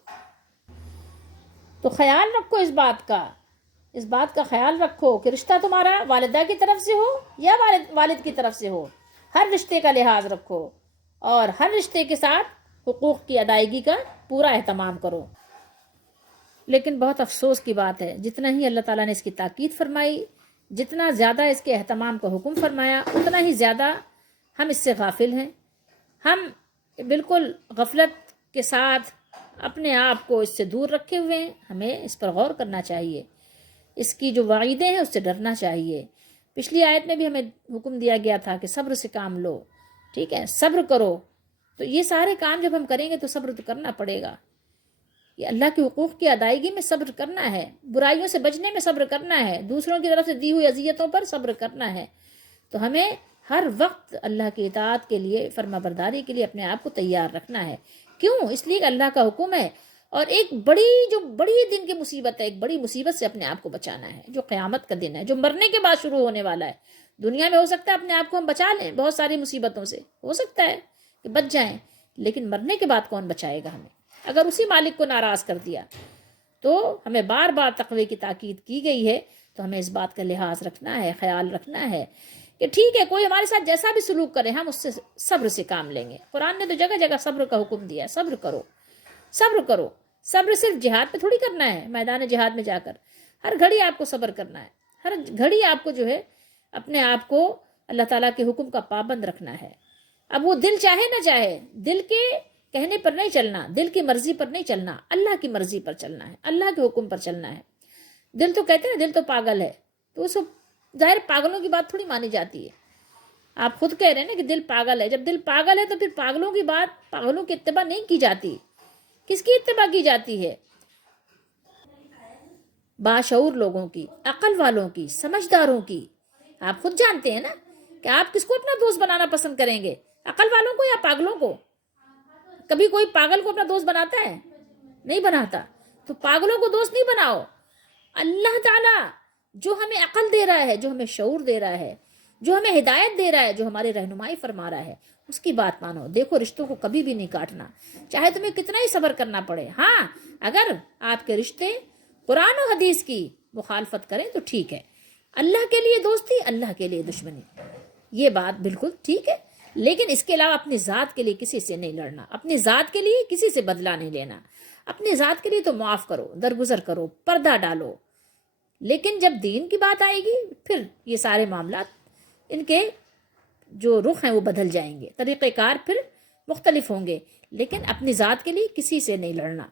تو خیال رکھو اس بات کا خیال رکھو کہ رشتہ تمہارا والدہ کی طرف سے ہو یا والد کی طرف سے ہو، ہر رشتے کا لحاظ رکھو اور ہر رشتے کے ساتھ حقوق کی ادائیگی کا پورا اہتمام کرو۔ لیکن بہت افسوس کی بات ہے، جتنا ہی اللہ تعالیٰ نے اس کی تاکید فرمائی، جتنا زیادہ اس کے اہتمام کا حکم فرمایا، اتنا ہی زیادہ ہم اس سے غافل ہیں۔ ہم بالکل غفلت کے ساتھ اپنے آپ کو اس سے دور رکھے ہوئے ہیں۔ ہمیں اس پر غور کرنا چاہیے، اس کی جو وعیدیں ہیں اس سے ڈرنا چاہیے۔ پچھلی آیت میں بھی ہمیں حکم دیا گیا تھا کہ صبر سے کام لو، ٹھیک ہے، صبر کرو۔ تو یہ سارے کام جب ہم کریں گے تو صبر تو کرنا پڑے گا۔ یہ اللہ کے حقوق کی ادائیگی میں صبر کرنا ہے، برائیوں سے بچنے میں صبر کرنا ہے، دوسروں کی طرف سے دی ہوئی اذیتوں پر صبر کرنا ہے۔ تو ہمیں ہر وقت اللہ کی اطاعت کے لیے، فرما برداری کے لیے اپنے آپ کو تیار رکھنا ہے۔ کیوں؟ اس لیے کہ اللہ کا حکم ہے، اور ایک بڑی دن کی مصیبت ہے، ایک بڑی مصیبت سے اپنے آپ کو بچانا ہے، جو قیامت کا دن ہے، جو مرنے کے بعد شروع ہونے والا ہے۔ دنیا میں ہو سکتا ہے اپنے آپ کو ہم بچا لیں بہت ساری مصیبتوں سے، ہو سکتا ہے کہ بچ جائیں، لیکن مرنے کے بعد کون بچائے گا ہمیں؟ اگر اسی مالک کو ناراض کر دیا تو ہمیں بار بار تقوی کی تاکید کی گئی ہے۔ تو ہمیں اس بات کا لحاظ رکھنا ہے، خیال رکھنا ہے کہ ٹھیک ہے، کوئی ہمارے ساتھ جیسا بھی سلوک کرے ہم اس سے صبر سے کام لیں گے۔ قرآن نے تو جگہ جگہ صبر کا حکم دیا ہے، صبر کرو، صبر کرو۔ صبر صرف جہاد پہ تھوڑی کرنا ہے، میدان جہاد میں جا کر ہر گھڑی آپ کو صبر کرنا ہے، ہر گھڑی آپ کو جو ہے اپنے آپ کو اللہ تعالیٰ کے حکم کا پابند رکھنا ہے۔ اب وہ دل چاہے نہ چاہے، دل کے کہنے پر نہیں چلنا، دل کی مرضی پر نہیں چلنا، اللہ کی مرضی پر چلنا ہے، اللہ کے حکم پر چلنا ہے۔ دل تو کہتے ہیں دل تو پاگل ہے، تو اس کو ظاہر پاگلوں کی بات تھوڑی مانی جاتی ہے۔ آپ خود کہہ رہے ہیں نا کہ دل پاگل ہے، جب دل پاگل ہے تو پھر پاگلوں کی بات، پاگلوں کی اتباع نہیں کی جاتی۔ کس کی اتباع کی جاتی ہے؟ باشعور لوگوں کی، عقل والوں کی، سمجھداروں کی۔ آپ خود جانتے ہیں نا کہ آپ کس کو اپنا دوست بنانا پسند کریں گے، عقل والوں کو یا پاگلوں کو؟ کبھی کوئی پاگل کو اپنا دوست بناتا ہے؟ نہیں بناتا۔ تو پاگلوں کو دوست نہیں بناؤ۔ اللہ تعالیٰ جو ہمیں عقل دے رہا ہے، جو ہمیں شعور دے رہا ہے، جو ہمیں ہدایت دے رہا ہے، جو ہماری رہنمائی فرما رہا ہے، اس کی بات مانو۔ دیکھو رشتوں کو کبھی بھی نہیں کاٹنا، چاہے تمہیں کتنا ہی صبر کرنا پڑے۔ ہاں، اگر آپ کے رشتے قرآن و حدیث کی مخالفت کریں تو ٹھیک ہے، اللہ کے لیے دوستی، اللہ کے لیے دشمنی، یہ بات بالکل ٹھیک ہے، لیکن اس کے علاوہ اپنی ذات کے لیے کسی سے نہیں لڑنا، اپنی ذات کے لیے کسی سے بدلہ نہیں لینا، اپنی ذات کے لیے تو معاف کرو، درگزر کرو، پردہ ڈالو۔ لیکن جب دین کی بات آئے گی پھر یہ سارے معاملات، ان کے جو رخ ہیں وہ بدل جائیں گے، طریقہ کار پھر مختلف ہوں گے۔ لیکن اپنی ذات کے لیے کسی سے نہیں لڑنا،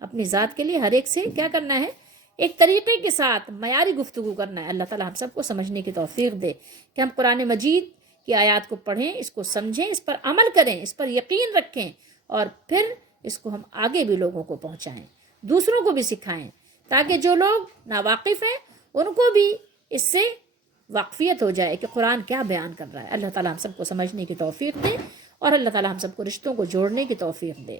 اپنی ذات کے لیے ہر ایک سے کیا کرنا ہے؟ ایک طریقے کے ساتھ معیاری گفتگو کرنا ہے۔ اللہ تعالیٰ ہم سب کو سمجھنے کی توفیق دے کہ ہم قرآن مجید کی آیات کو پڑھیں، اس کو سمجھیں، اس پر عمل کریں، اس پر یقین رکھیں، اور پھر اس کو ہم آگے بھی لوگوں کو پہنچائیں، دوسروں کو بھی سکھائیں، تاکہ جو لوگ ناواقف ہیں ان کو بھی اس سے واقفیت ہو جائے کہ قرآن کیا بیان کر رہا ہے۔ اللہ تعالیٰ ہم سب کو سمجھنے کی توفیق دے، اور اللہ تعالیٰ ہم سب کو رشتوں کو جوڑنے کی توفیق دے۔